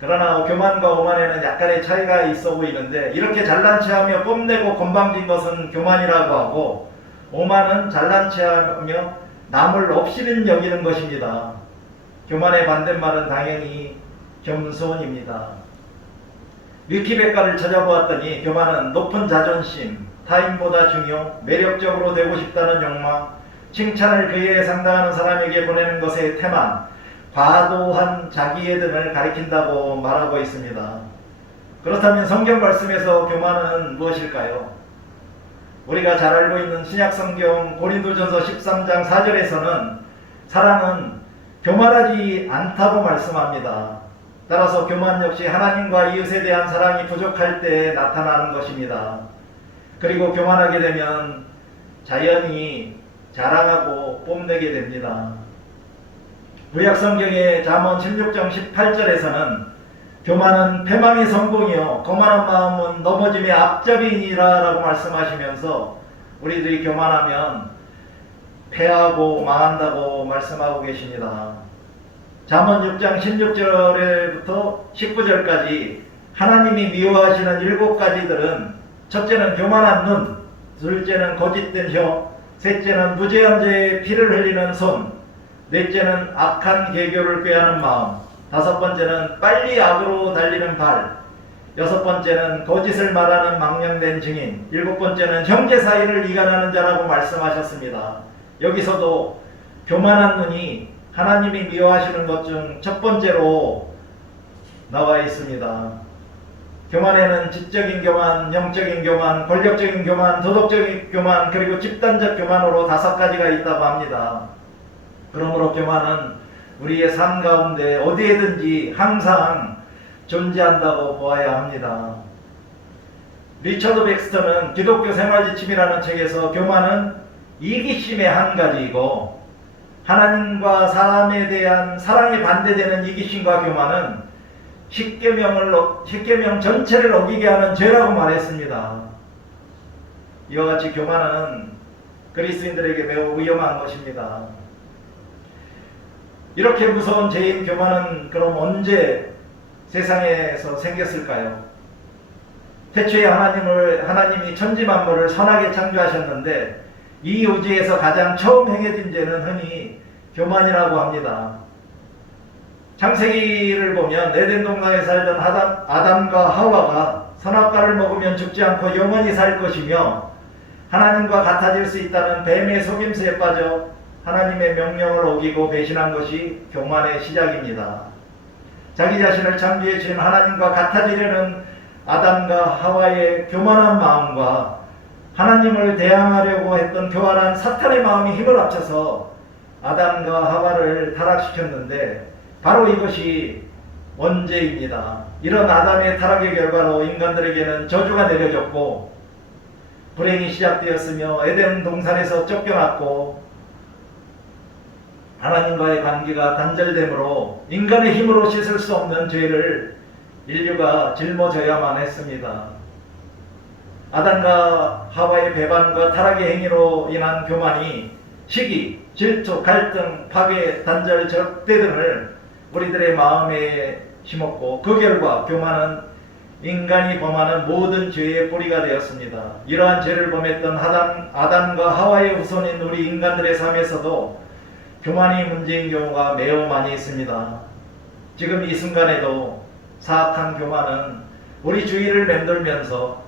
그러나 교만과 오만에는 약간의 차이가 있어 보이는데, 이렇게 잘난 체하며 뽐내고 건방진 것은 교만이라고 하고, 오만은 잘난 체하며 남을 없이는 여기는 것입니다. 교만의 반대말은 당연히 겸손입니다. 위키백과를 찾아보았더니 교만은 높은 자존심, 타인보다 중요, 매력적으로 되고 싶다는 욕망, 칭찬을 그에 상당하는 사람에게 보내는 것의 태만, 과도한 자기애 등을 가리킨다고 말하고 있습니다. 그렇다면 성경 말씀에서 교만은 무엇일까요? 우리가 잘 알고 있는 신약성경 고린도전서 13장 4절에서는 사랑은 교만하지 않다고 말씀합니다. 따라서 교만 역시 하나님과 이웃에 대한 사랑이 부족할 때 나타나는 것입니다. 그리고 교만하게 되면 자연히 자랑하고 뽐내게 됩니다. 구약성경의 잠언 16장 18절에서는 교만은 패망의 성공이요 거만한 마음은 넘어짐의 앞잡이니라 라고 말씀하시면서 우리들이 교만하면 패하고 망한다고 말씀하고 계십니다. 잠언 6장 16절부터 19절까지 하나님이 미워하시는 7가지들은 첫째는 교만한 눈, 둘째는 거짓된 혀, 셋째는 무죄한 자의 피를 흘리는 손, 넷째는 악한 계교를 꾀하는 마음, 다섯 번째는 빨리 악으로 달리는 발, 여섯 번째는 거짓을 말하는 망령된 증인, 일곱 번째는 형제 사이를 이간하는 자라고 말씀하셨습니다. 여기서도 교만한 눈이 하나님이 미워하시는 것 중 첫 번째로 나와 있습니다. 교만에는 지적인 교만, 영적인 교만, 권력적인 교만, 도덕적인 교만, 그리고 집단적 교만으로 5가지가 있다고 합니다. 그러므로 교만은 우리의 삶 가운데 어디에든지 항상 존재한다고 보아야 합니다. 리처드 백스터는 기독교 생활지침이라는 책에서 교만은 이기심의 한 가지이고 하나님과 사람에 대한 사랑에 반대되는 이기심과 교만은 십계명 전체를 어기게 하는 죄라고 말했습니다. 이와 같이 교만은 그리스도인들에게 매우 위험한 것입니다. 이렇게 무서운 죄인 교만은 그럼 언제 세상에서 생겼을까요? 태초에 하나님이 천지 만물을 선하게 창조하셨는데 이 우주에서 가장 처음 행해진 죄는 흔히 교만이라고 합니다. 창세기를 보면 에덴 동산에 살던 아담과 하와가 선악과를 먹으면 죽지 않고 영원히 살 것이며 하나님과 같아질 수 있다는 뱀의 속임수에 빠져 하나님의 명령을 어기고 배신한 것이 교만의 시작입니다. 자기 자신을 창조해 주신 하나님과 같아지려는 아담과 하와의 교만한 마음과 하나님을 대항하려고 했던 교활한 사탄의 마음이 힘을 합쳐서 아담과 하와를 타락시켰는데 바로 이것이 원죄입니다. 이런 아담의 타락의 결과로 인간들에게는 저주가 내려졌고 불행이 시작되었으며 에덴 동산에서 쫓겨났고 하나님과의 관계가 단절되므로 인간의 힘으로 씻을 수 없는 죄를 인류가 짊어져야만 했습니다. 아담과 하와의 배반과 타락의 행위로 인한 교만이 시기, 질투, 갈등, 파괴, 단절, 적대 등을 우리들의 마음에 심었고 그 결과 교만은 인간이 범하는 모든 죄의 뿌리가 되었습니다. 이러한 죄를 범했던 아담과 하와의 후손인 우리 인간들의 삶에서도 교만이 문제인 경우가 매우 많이 있습니다. 지금 이 순간에도 사악한 교만은 우리 주위를 맴돌면서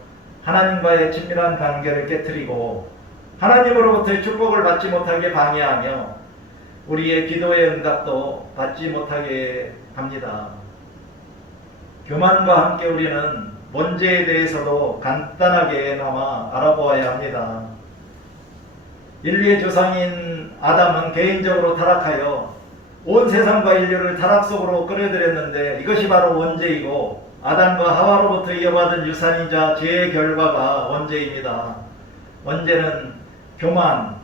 하나님과의 친밀한 관계를 깨트리고 하나님으로부터의 축복을 받지 못하게 방해하며 우리의 기도의 응답도 받지 못하게 합니다. 교만과 함께 우리는 문제에 대해서도 간단하게나마 알아보아야 합니다. 인류의 조상인 아담은 개인적으로 타락하여 온 세상과 인류를 타락 속으로 끌어들였는데 이것이 바로 원죄이고 아담과 하와로부터 이어받은 유산이자 죄의 결과가 원죄입니다. 원죄는 교만,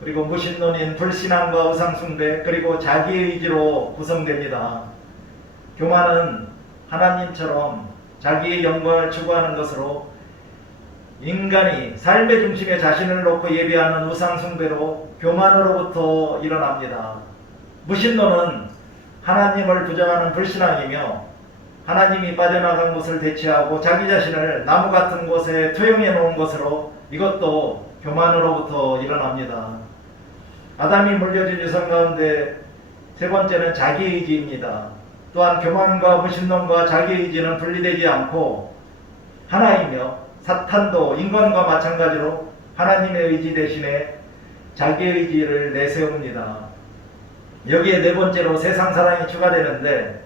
그리고 무신론인 불신앙과 우상숭배, 그리고 자기의지로 구성됩니다. 교만은 하나님처럼 자기의 영광을 추구하는 것으로 인간이 삶의 중심에 자신을 놓고 예배하는 우상숭배로 교만으로부터 일어납니다. 무신론은 하나님을 부정하는 불신앙이며 하나님이 빠져나간 곳을 대체하고 자기 자신을 나무 같은 곳에 투영해 놓은 것으로 이것도 교만으로부터 일어납니다. 아담이 물려준 유산 가운데 세 번째는 자기의지입니다. 또한 교만과 무신론과 자기의지는 분리되지 않고 하나이며 사탄도 인간과 마찬가지로 하나님의 의지 대신에 자기의지를 내세웁니다. 여기에 네 번째로 세상사랑이 추가되는데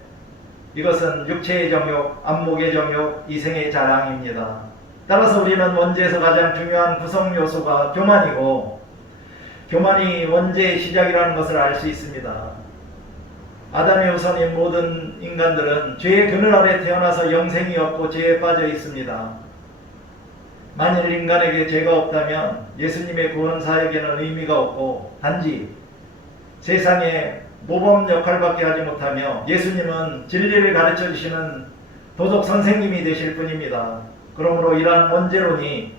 이것은 육체의 정욕, 안목의 정욕, 이생의 자랑입니다. 따라서 우리는 원죄에서 가장 중요한 구성 요소가 교만이고 교만이 원죄의 시작이라는 것을 알 수 있습니다. 아담의 후손인 모든 인간들은 죄의 그늘 아래 태어나서 영생이 없고 죄에 빠져 있습니다. 만일 인간에게 죄가 없다면 예수님의 구원 사역에는 의미가 없고 단지 세상에 모범 역할밖에 하지 못하며 예수님은 진리를 가르쳐 주시는 도덕 선생님이 되실 뿐입니다. 그러므로 이러한 원죄론이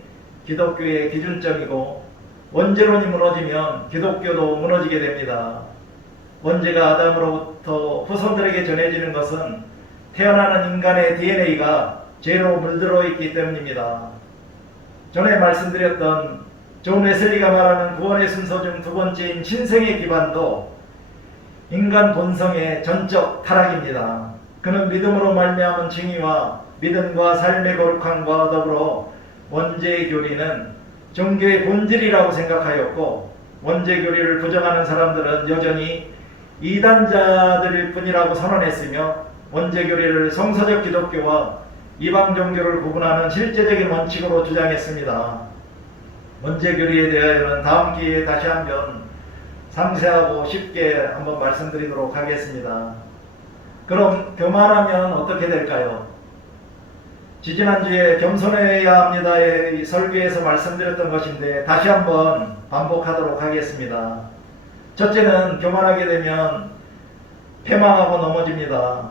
기독교의 기준점이고 원죄론이 무너지면 기독교도 무너지게 됩니다. 원죄가 아담으로부터 후손들에게 전해지는 것은 태어나는 인간의 DNA가 죄로 물들어 있기 때문입니다. 전에 말씀드렸던 존 웨슬리가 말하는 구원의 순서 중 두 번째인 신생의 기반도 인간 본성의 전적 타락입니다. 그는 믿음으로 말미암은 칭의와 믿음과 삶의 거룩함과 더불어 원죄의 교리는 종교의 본질이라고 생각하였고 원죄 교리를 부정하는 사람들은 여전히 이단자들일 뿐이라고 선언했으며 원죄 교리를 성서적 기독교와 이방 종교를 구분하는 실제적인 원칙으로 주장했습니다. 원죄 교리에 대하여는 다음 기회에 다시 한번 상세하고 쉽게 한번 말씀드리도록 하겠습니다. 그럼 교만하면 어떻게 될까요? 지지난주에 겸손해야 합니다의 설교에서 말씀드렸던 것인데 다시 한번 반복하도록 하겠습니다. 첫째는 교만하게 되면 패망하고 넘어집니다.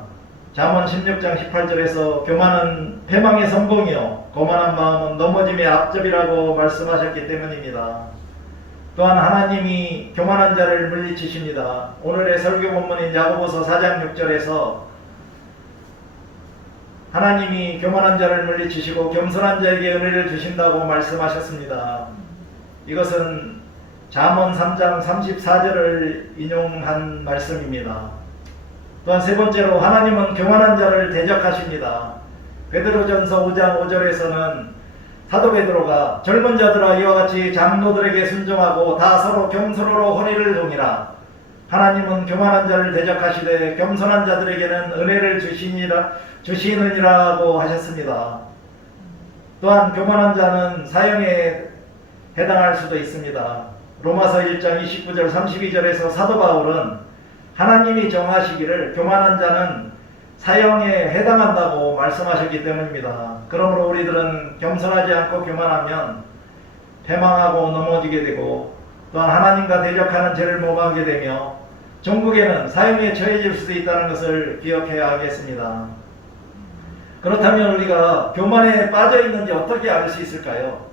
잠언 16장 18절에서 교만은 패망의 선봉이요 거만한 마음은 넘어짐의 앞접이라고 말씀하셨기 때문입니다. 또한 하나님이 교만한 자를 물리치십니다. 오늘의 설교 본문인 야고보서 4장 6절에서 하나님이 교만한 자를 물리치시고 겸손한 자에게 은혜를 주신다고 말씀하셨습니다. 이것은 잠언 3장 34절을 인용한 말씀입니다. 또한 세 번째로 하나님은 교만한 자를 대적하십니다. 베드로전서 5장 5절에서는 사도 베드로가 젊은 자들아 이와 같이 장로들에게 순종하고 다 서로 겸손으로 허리를 동이라. 하나님은 교만한 자를 대적하시되 겸손한 자들에게는 은혜를 주시느니라고 하셨습니다. 또한 교만한 자는 사형에 해당할 수도 있습니다. 로마서 1장 29절 32절에서 사도 바울은 하나님이 정하시기를 교만한 자는 사형에 해당한다고 말씀하셨기 때문입니다. 그러므로 우리들은 겸손하지 않고 교만하면 패망하고 넘어지게 되고 또한 하나님과 대적하는 죄를 모방하게 되며 종국에는 사형에 처해질 수도 있다는 것을 기억해야 하겠습니다. 그렇다면 우리가 교만에 빠져 있는지 어떻게 알 수 있을까요?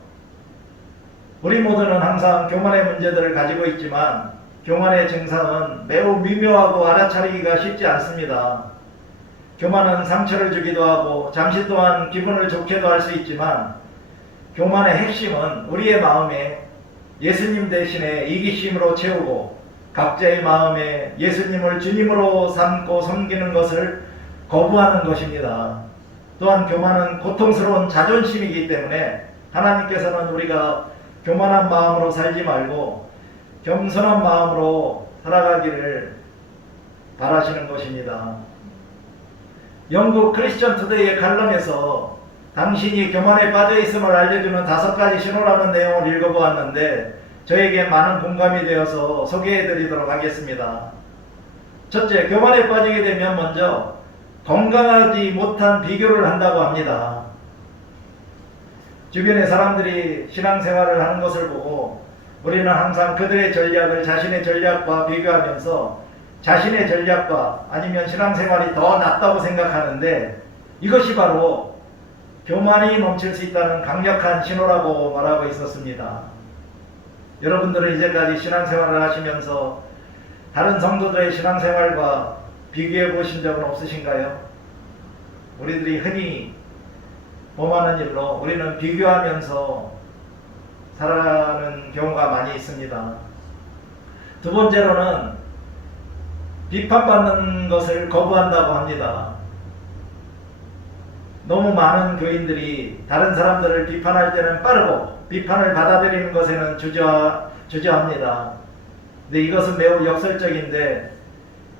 우리 모두는 항상 교만의 문제들을 가지고 있지만 교만의 증상은 매우 미묘하고 알아차리기가 쉽지 않습니다. 교만은 상처를 주기도 하고 잠시 동안 기분을 좋게도 할 수 있지만 교만의 핵심은 우리의 마음에 예수님 대신에 이기심으로 채우고 각자의 마음에 예수님을 주님으로 삼고 섬기는 것을 거부하는 것입니다. 또한 교만은 고통스러운 자존심이기 때문에 하나님께서는 우리가 교만한 마음으로 살지 말고 겸손한 마음으로 살아가기를 바라시는 것입니다. 영국 크리스천 투데이의 칼럼에서 당신이 교만에 빠져 있음을 알려주는 5가지 신호라는 내용을 읽어보았는데 저에게 많은 공감이 되어서 소개해드리도록 하겠습니다. 첫째, 교만에 빠지게 되면 먼저 건강하지 못한 비교를 한다고 합니다. 주변의 사람들이 신앙생활을 하는 것을 보고 우리는 항상 그들의 전략을 자신의 전략과 비교하면서 자신의 전략과 아니면 신앙생활이 더 낫다고 생각하는데 이것이 바로 교만이 넘칠 수 있다는 강력한 신호라고 말하고 있었습니다. 여러분들은 이제까지 신앙생활을 하시면서 다른 성도들의 신앙생활과 비교해 보신 적은 없으신가요? 우리들이 흔히 범하는 일로 우리는 비교하면서 살아가는 경우가 많이 있습니다. 두 번째로는 비판받는 것을 거부한다고 합니다. 너무 많은 교인들이 다른 사람들을 비판할 때는 빠르고 비판을 받아들이는 것에는 주저합니다. 근데 이것은 매우 역설적인데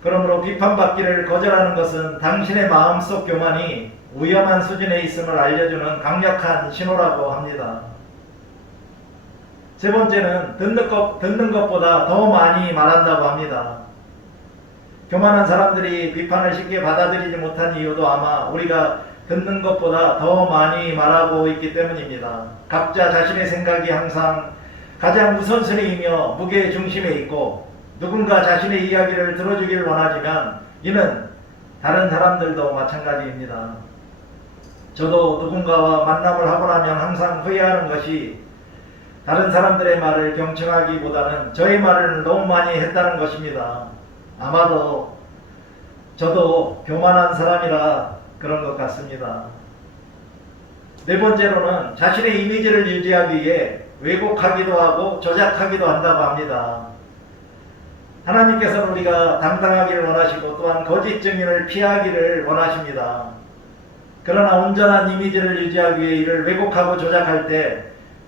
그러므로 비판받기를 거절하는 것은 당신의 마음속 교만이 위험한 수준에 있음을 알려주는 강력한 신호라고 합니다. 세 번째는 듣는 것보다 더 많이 말한다고 합니다. 교만한 사람들이 비판을 쉽게 받아들이지 못한 이유도 아마 우리가 듣는 것보다 더 많이 말하고 있기 때문입니다. 각자 자신의 생각이 항상 가장 우선순위이며 무게 중심에 있고 누군가 자신의 이야기를 들어주길 원하지만 이는 다른 사람들도 마찬가지입니다. 저도 누군가와 만남을 하고 나면 항상 후회하는 것이 다른 사람들의 말을 경청하기보다는 저의 말을 너무 많이 했다는 것입니다. 아마도 저도 교만한 사람이라 그런 것 같습니다. 네 번째로는 자신의 이미지를 유지하기 위해 왜곡하기도 하고 조작하기도 한다고 합니다. 하나님께서는 우리가 당당하기를 원하시고 또한 거짓 증인을 피하기를 원하십니다. 그러나 온전한 이미지를 유지하기 위해 이를 왜곡하고 조작할 때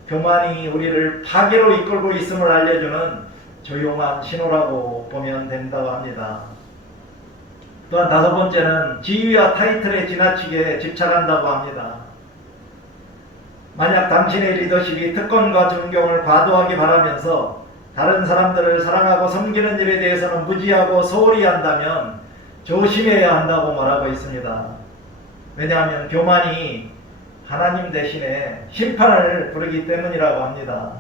교만이 우리를 파괴로 이끌고 있음을 알려주는 조용한 신호라고 보면 된다고 합니다. 또한 다섯 번째는 지위와 타이틀에 지나치게 집착한다고 합니다. 만약 당신의 리더십이 특권과 존경을 과도하게 바라면서 다른 사람들을 사랑하고 섬기는 일에 대해서는 무지하고 소홀히 한다면 조심해야 한다고 말하고 있습니다. 왜냐하면 교만이 하나님 대신에 심판을 부르기 때문이라고 합니다.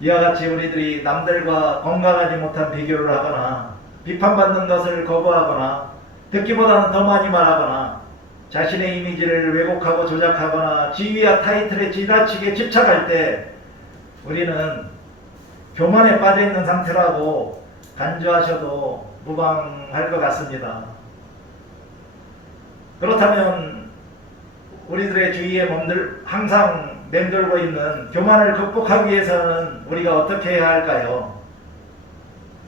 이와 같이 우리들이 남들과 건강하지 못한 비교를 하거나 비판받는 것을 거부하거나 듣기보다는 더 많이 말하거나 자신의 이미지를 왜곡하고 조작하거나 지위와 타이틀에 지나치게 집착할 때 우리는 교만에 빠져있는 상태라고 간주하셔도 무방할 것 같습니다. 그렇다면 우리들의 주위에 항상 맴돌고 있는 교만을 극복하기 위해서는 우리가 어떻게 해야 할까요?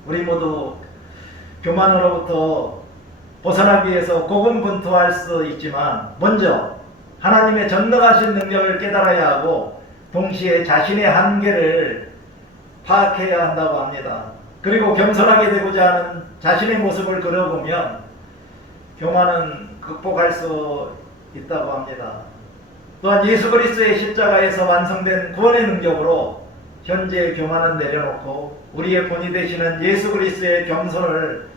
우리 모두 교만으로부터 벗어나기 위해서 고군분투할 수 있지만 먼저 하나님의 전능하신 능력을 깨달아야 하고 동시에 자신의 한계를 파악해야 한다고 합니다. 그리고 겸손하게 되고자 하는 자신의 모습을 그려보면 교만은 극복할 수 있다고 합니다. 또한 예수 그리스도의 십자가에서 완성된 구원의 능력으로 현재의 교만은 내려놓고 우리의 본이 되시는 예수 그리스도의 겸손을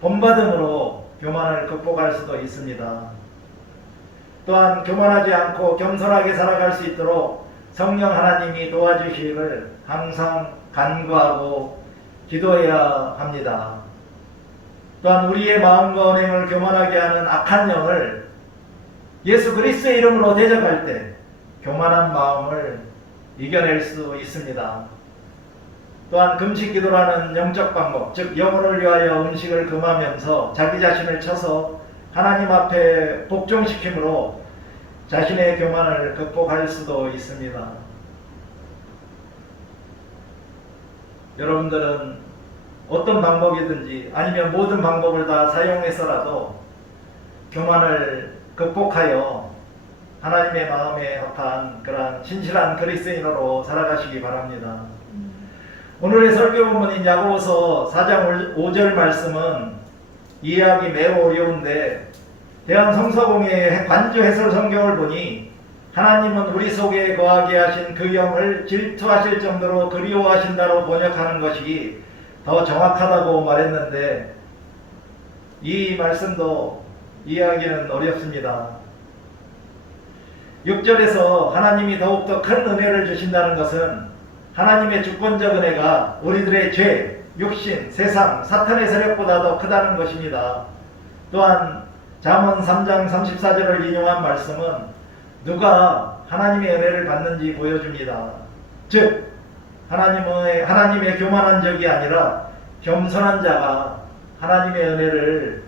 본받음으로 교만을 극복할 수도 있습니다. 또한 교만하지 않고 겸손하게 살아갈 수 있도록 성령 하나님이 도와주시기를 항상 간구하고 기도해야 합니다. 또한 우리의 마음과 언행을 교만하게 하는 악한 영을 예수 그리스도의 이름으로 대적할 때 교만한 마음을 이겨낼 수 있습니다. 또한 금식 기도라는 영적 방법, 즉 영혼을 위하여 음식을 금하면서 자기 자신을 쳐서 하나님 앞에 복종시킴으로 자신의 교만을 극복할 수도 있습니다. 여러분들은 어떤 방법이든지 아니면 모든 방법을 다 사용해서라도 교만을 극복하여 하나님의 마음에 합한 그러한 신실한 그리스도인으로 살아가시기 바랍니다. 오늘의 설교 본문인 야고보서 4장 5절 말씀은 이해하기 매우 어려운데 대한성서공회의 관주 해설 성경을 보니 하나님은 우리 속에 거하게 하신 그 영을 질투하실 정도로 그리워하신다로 번역하는 것이 더 정확하다고 말했는데 이 말씀도 이해하기는 어렵습니다. 6절에서 하나님이 더욱더 큰 은혜를 주신다는 것은 하나님의 주권적 은혜가 우리들의 죄, 육신, 세상, 사탄의 세력보다 더 크다는 것입니다. 또한 잠언 3장 34절을 인용한 말씀은 누가 하나님의 은혜를 받는지 보여줍니다. 즉 하나님의 교만한 적이 아니라 겸손한 자가 하나님의 은혜를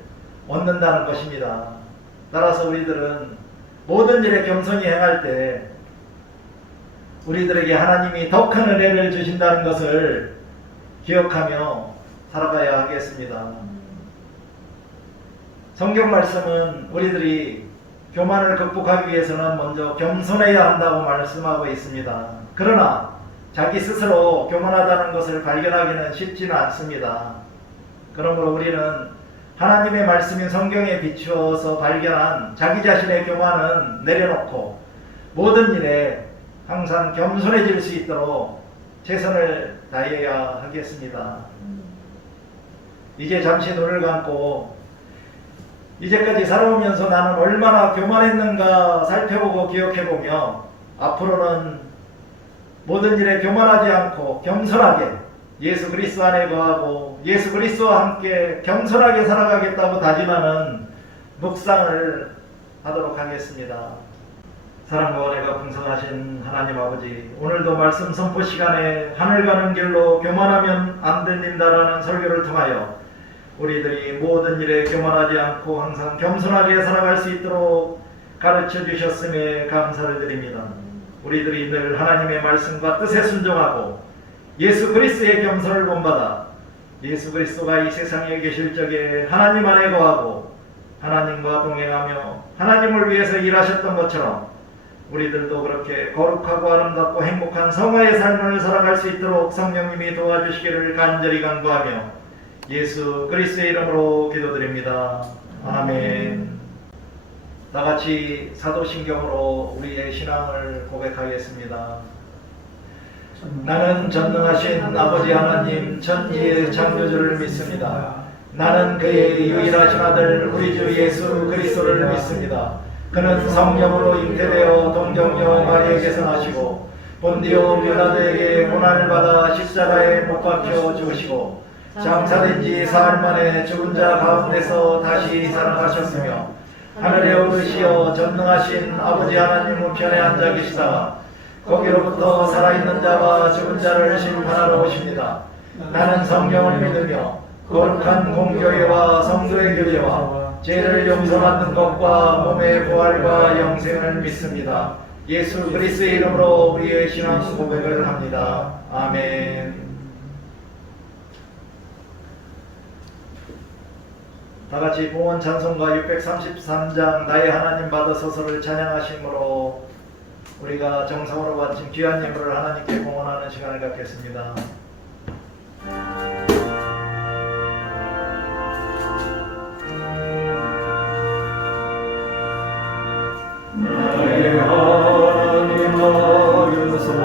얻는다는 것입니다. 따라서 우리들은 모든 일에 겸손히 행할 때 우리들에게 하나님이 더 큰 은혜를 주신다는 것을 기억하며 살아가야 하겠습니다. 성경 말씀은 우리들이 교만을 극복하기 위해서는 먼저 겸손해야 한다고 말씀하고 있습니다. 그러나 자기 스스로 교만하다는 것을 발견하기는 쉽지는 않습니다. 그러므로 우리는 하나님의 말씀인 성경에 비추어서 발견한 자기 자신의 교만은 내려놓고 모든 일에 항상 겸손해질 수 있도록 최선을 다해야 하겠습니다. 이제 잠시 눈을 감고 이제까지 살아오면서 나는 얼마나 교만했는가 살펴보고 기억해보며 앞으로는 모든 일에 교만하지 않고 겸손하게 예수 그리스도 안에 거하고 예수 그리스도와 함께 겸손하게 살아가겠다고 다짐하는 묵상을 하도록 하겠습니다. 사랑과 은혜가 풍성하신 하나님 아버지, 오늘도 말씀 선포 시간에 하늘 가는 길로 교만하면 안 된다라는 설교를 통하여 우리들이 모든 일에 교만하지 않고 항상 겸손하게 살아갈 수 있도록 가르쳐 주셨음에 감사를 드립니다. 우리들이 늘 하나님의 말씀과 뜻에 순종하고 예수 그리스도의 겸손을 본받아 예수 그리스도가 이 세상에 계실 적에 하나님 안에 거하고 하나님과 동행하며 하나님을 위해서 일하셨던 것처럼 우리들도 그렇게 거룩하고 아름답고 행복한 성화의 삶을 살아갈 수 있도록 성령님이 도와주시기를 간절히 간구하며 예수 그리스도의 이름으로 기도드립니다. 아멘. 다같이 사도신경으로 우리의 신앙을 고백하겠습니다. 나는 전능하신 아버지 하나님 천지의 창조주를 믿습니다. 나는 그의 유일하신 아들 우리 주 예수 그리스도를 믿습니다. 그는 성령으로 잉태되어 동정녀 마리에게서 나시고 본디오 빌라도에게 고난을 받아 십자가에 못 박혀 죽으시고 장사된 지 사흘 만에 죽은 자 가운데서 다시 살아나셨으며 하늘에 오르시어 전능하신 아버지 하나님 우편에 앉아 계시다가 거기로부터 살아있는 자와 죽은 자를 심판하러 오십니다. 나는 성령을 믿으며 거룩한 공교회와 성도의 교제와 죄를 용서받는 것과 몸의 부활과 영생을 믿습니다. 예수 그리스도의 이름으로 우리의 신앙 고백을 합니다. 아멘. 다같이 봉헌 찬송가 633장 나의 하나님 받으소서를 찬양하심으로 우리가 정성으로 바친 귀한 예물을 하나님께 봉헌하는 시간을 갖겠습니다. 나의 하나님 받으소서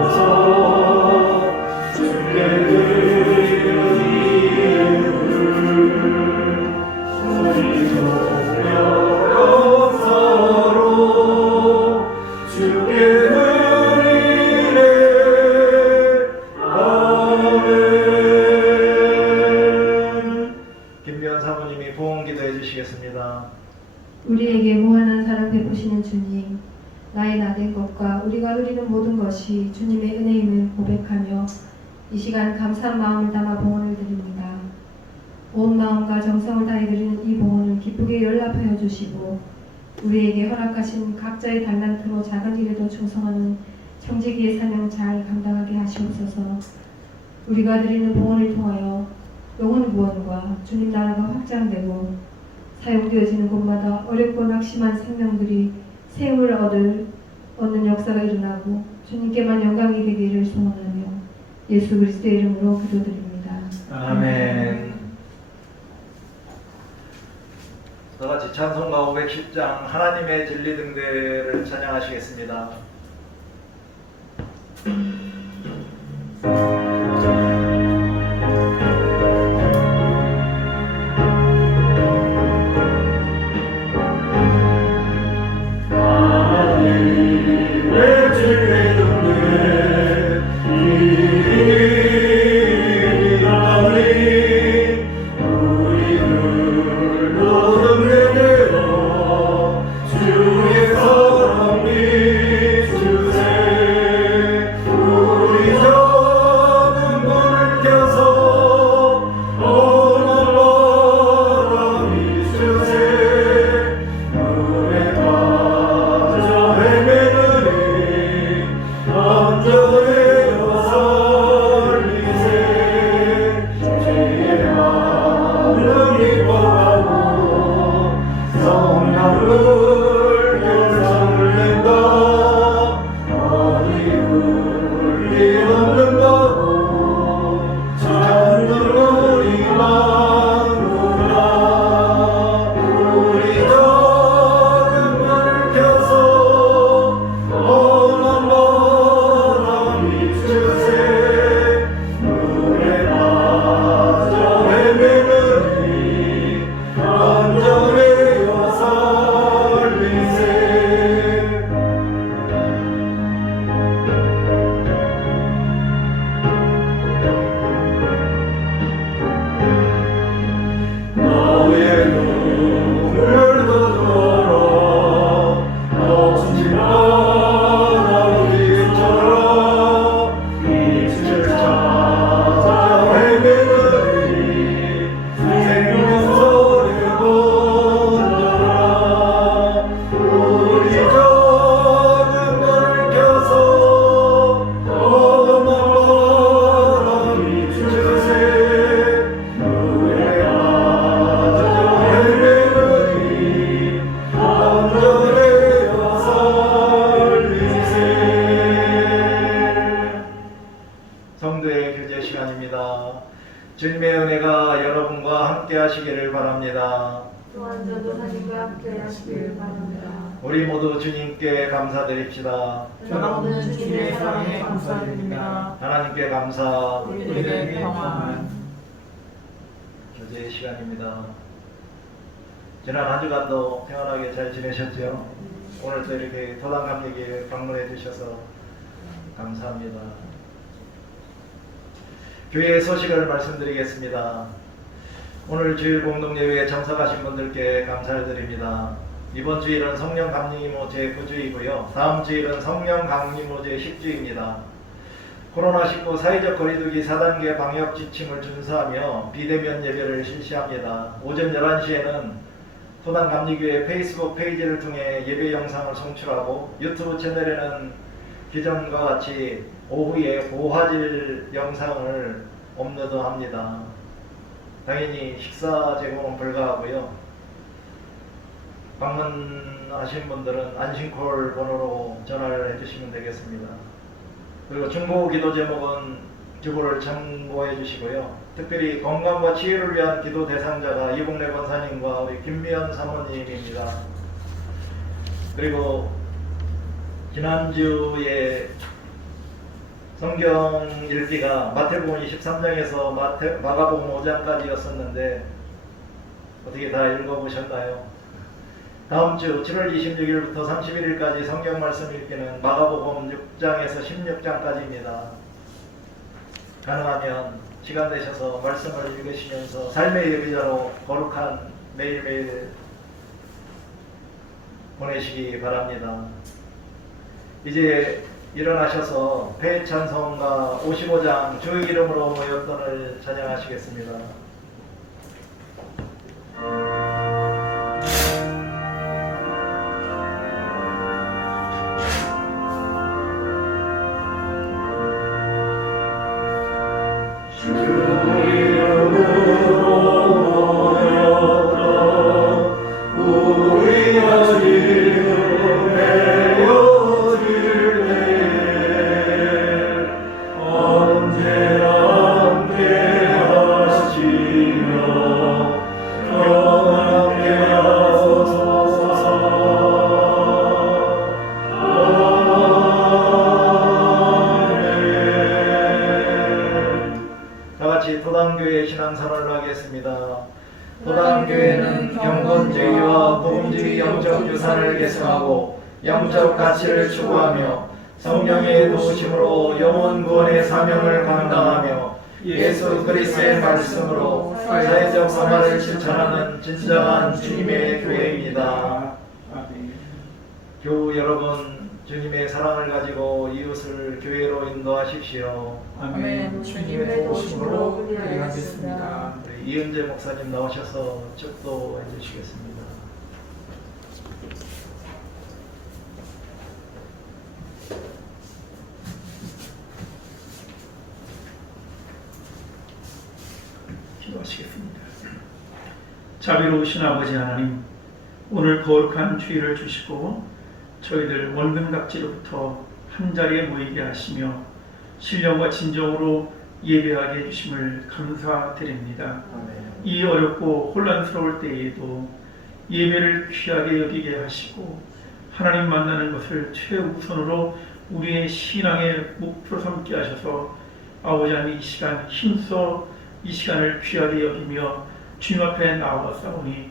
주께 드리는 이유를 소리높여 감사로 주께 드리네. 아멘. 김미연 사모님이 부흥 기도해 주시겠습니다. 우리에게 무한한 사랑 베푸시는 주님, 나의 나된 것과 우리가 누리는 모든 것이 주님의 은혜임을 고백하며 이 시간 감사한 마음을 담아 봉헌을 드립니다. 온 마음과 정성을 다해 드리는 이 봉헌을 기쁘게 연락하여 주시고 우리에게 허락하신 각자의 달란트로 작은 일에도 충성하는 청지기의 사명 잘 감당하게 하시옵소서. 우리가 드리는 봉헌을 통하여 영혼 구원과 주님 나라가 확장되고 사용되어지는 곳마다 어렵고 낙심한 생명들이 생을 얻는 역사가 일어나고 주님께만 영광이 되기를 소원하며 예수 그리스도의 이름으로 기도드립니다. 아멘. 다같이 찬송가 510장 하나님의 진리 등대를 찬양하시겠습니다. 주님의 은혜가 여러분과 함께 하시기를 바랍니다. 또한 저도 하나님과 함께 하시기를 바랍니다. 우리 모두 주님께 감사드립시다. 저가 오는 주님의 사랑에 감사드립니다. 하나님께 감사. 우리에게 평안. 교제의 시간입니다. 지난 한 주간도 평안하게 잘 지내셨죠? 오늘도 이렇게 토당감리교회 방문해 주셔서 감사합니다. 교회의 소식을 말씀드리겠습니다. 오늘 주일 공동예배에 참석하신 분들께 감사를 드립니다. 이번 주일은 성령 강림호 제9주이고요. 다음 주일은 성령 강림호 제10주입니다. 코로나19 사회적 거리두기 4단계 방역 지침을 준수하며 비대면 예배를 실시합니다. 오전 11시에는 토당 감리교회 페이스북 페이지를 통해 예배 영상을 송출하고 유튜브 채널에는 기존과 같이 오후에 고화질 영상을 업로드합니다. 당연히 식사 제공은 불가하고요. 방문하신 분들은 안심콜 번호로 전화를 해주시면 되겠습니다. 그리고 중보 기도 제목은 기도를 참고해 주시고요. 특별히 건강과 치유를 위한 기도 대상자가 이봉래 권사님과 우리 김미연 사모님입니다. 그리고 지난주에 성경 읽기가 마태복음 23장에서 마가복음 5장까지였었는데 어떻게 다 읽어보셨나요? 다음 주 7월 26일부터 31일까지 성경 말씀 읽기는 마가복음 6장에서 16장까지입니다. 가능하면 시간 되셔서 말씀을 읽으시면서 삶의 예비자로 거룩한 매일매일 보내시기 바랍니다. 이제 일어나셔서 폐찬송가 55장 주의 이름으로 모였던을 찬양하시겠습니다. 토당교회 신앙선언을 하겠습니다. 토당교회는 경건주의와 복음주의 영적 유산을 계승하고 영적 가치를 추구하며 성령의 도우심으로 영혼 구원의 사명을 감당하며 예수 그리스도의 말씀으로 사회적 변화를 실천하는 진정한 주님의 교회입니다. 교우 여러분, 주님의 사랑을 가지고 이웃을 교회로 인도하십시오. 아멘. 주님의 도우심으로 그리하겠습니다. 우리 이은재 목사님 나오셔서 축도해 주시겠습니다. 기도하시겠습니다. 자비로우신 아버지 하나님, 오늘 거룩한 주일을 주시고 저희들 원근각지로부터 한자리에 모이게 하시며 신령과 진정으로 예배하게 해주심을 감사드립니다. 이 어렵고 혼란스러울 때에도 예배를 귀하게 여기게 하시고 하나님 만나는 것을 최우선으로 우리의 신앙의 목표로 삼게 하셔서 아버지 하나님 이 시간 힘써 이 시간을 귀하게 여기며 주님 앞에 나아가사오니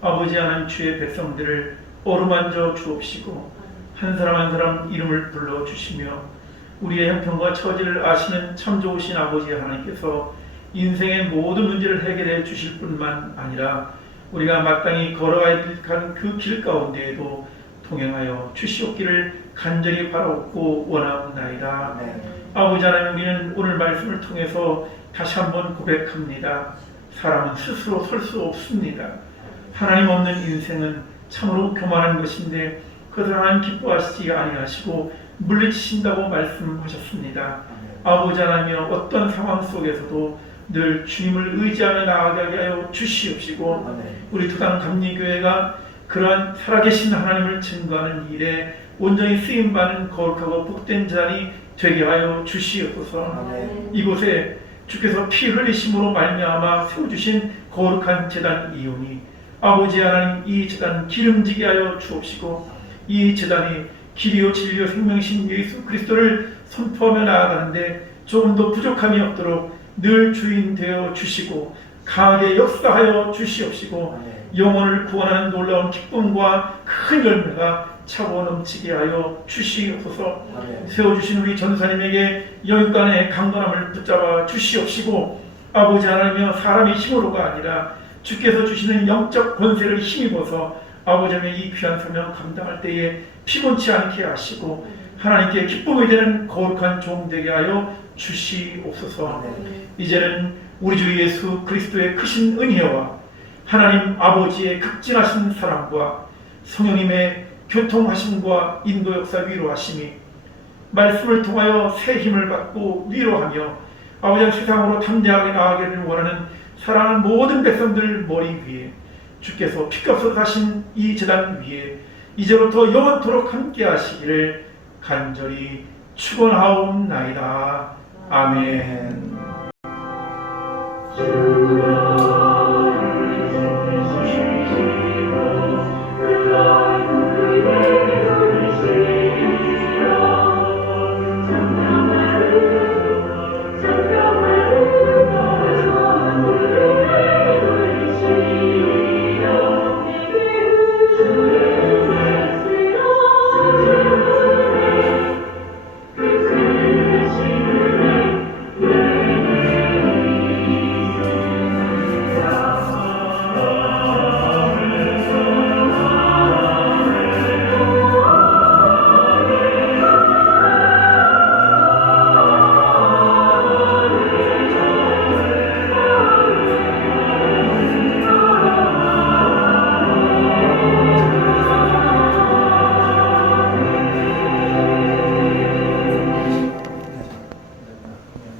아버지 하나님 주의 백성들을 어루만져 주옵시고 한 사람 한 사람 이름을 불러주시며 우리의 형편과 처지를 아시는 참 좋으신 아버지 하나님께서 인생의 모든 문제를 해결해 주실 뿐만 아니라 우리가 마땅히 걸어가야 할 그 길 가운데에도 동행하여 주시옵기를 간절히 바라옵고 원하옵나이다. 아버지 하나님, 우리는 오늘 말씀을 통해서 다시 한번 고백합니다. 사람은 스스로 설 수 없습니다. 하나님 없는 인생은 참으로 교만한 것인데 그것을 하나님 기뻐하시지 아니하시고 물리치신다고 말씀하셨습니다. 아버지 하나님, 어떤 상황 속에서도 늘 주님을 의지하며 나아가게 하여 주시옵시고 우리 토당 감리교회가 그러한 살아계신 하나님을 증거하는 일에 온전히 쓰임받는 거룩하고 복된 자리 되게 하여 주시옵소서. 이곳에 주께서 피 흘리심으로 말미암아 세워주신 거룩한 제단 이오니 아버지 하나님, 이 제단 기름지게 하여 주옵시고 이 재단이 길이요 진리요 생명이신 예수 그리스도를 선포하며 나아가는데 조금 더 부족함이 없도록 늘 주인 되어 주시고 강하게 역사하여 주시옵시고 영혼을 구원하는 놀라운 기쁨과 큰 열매가 차고 넘치게 하여 주시옵소서. 세워주신 우리 전사님에게 영육간의 강건함을 붙잡아 주시옵시고 아버지 하나님이여 사람의 힘으로가 아니라 주께서 주시는 영적 권세를 힘입어서 아버지 하나님의 이 귀한 사명 감당할 때에 피곤치 않게 하시고 하나님께 기쁨이 되는 거룩한 종 되게 하여 주시옵소서. 이제는 우리 주 예수 그리스도의 크신 은혜와 하나님 아버지의 극진하신 사랑과 성령님의 교통하심과 인도 역사 위로하심이 말씀을 통하여 새 힘을 받고 위로하며 아버지 세상으로 담대하게 나아가기를 원하는 사랑하는 모든 백성들 머리 위에 주께서 피값으로 사신 이 재단 위에 이제부터 영원토록 함께 하시기를 간절히 축원하옵나이다. 아멘.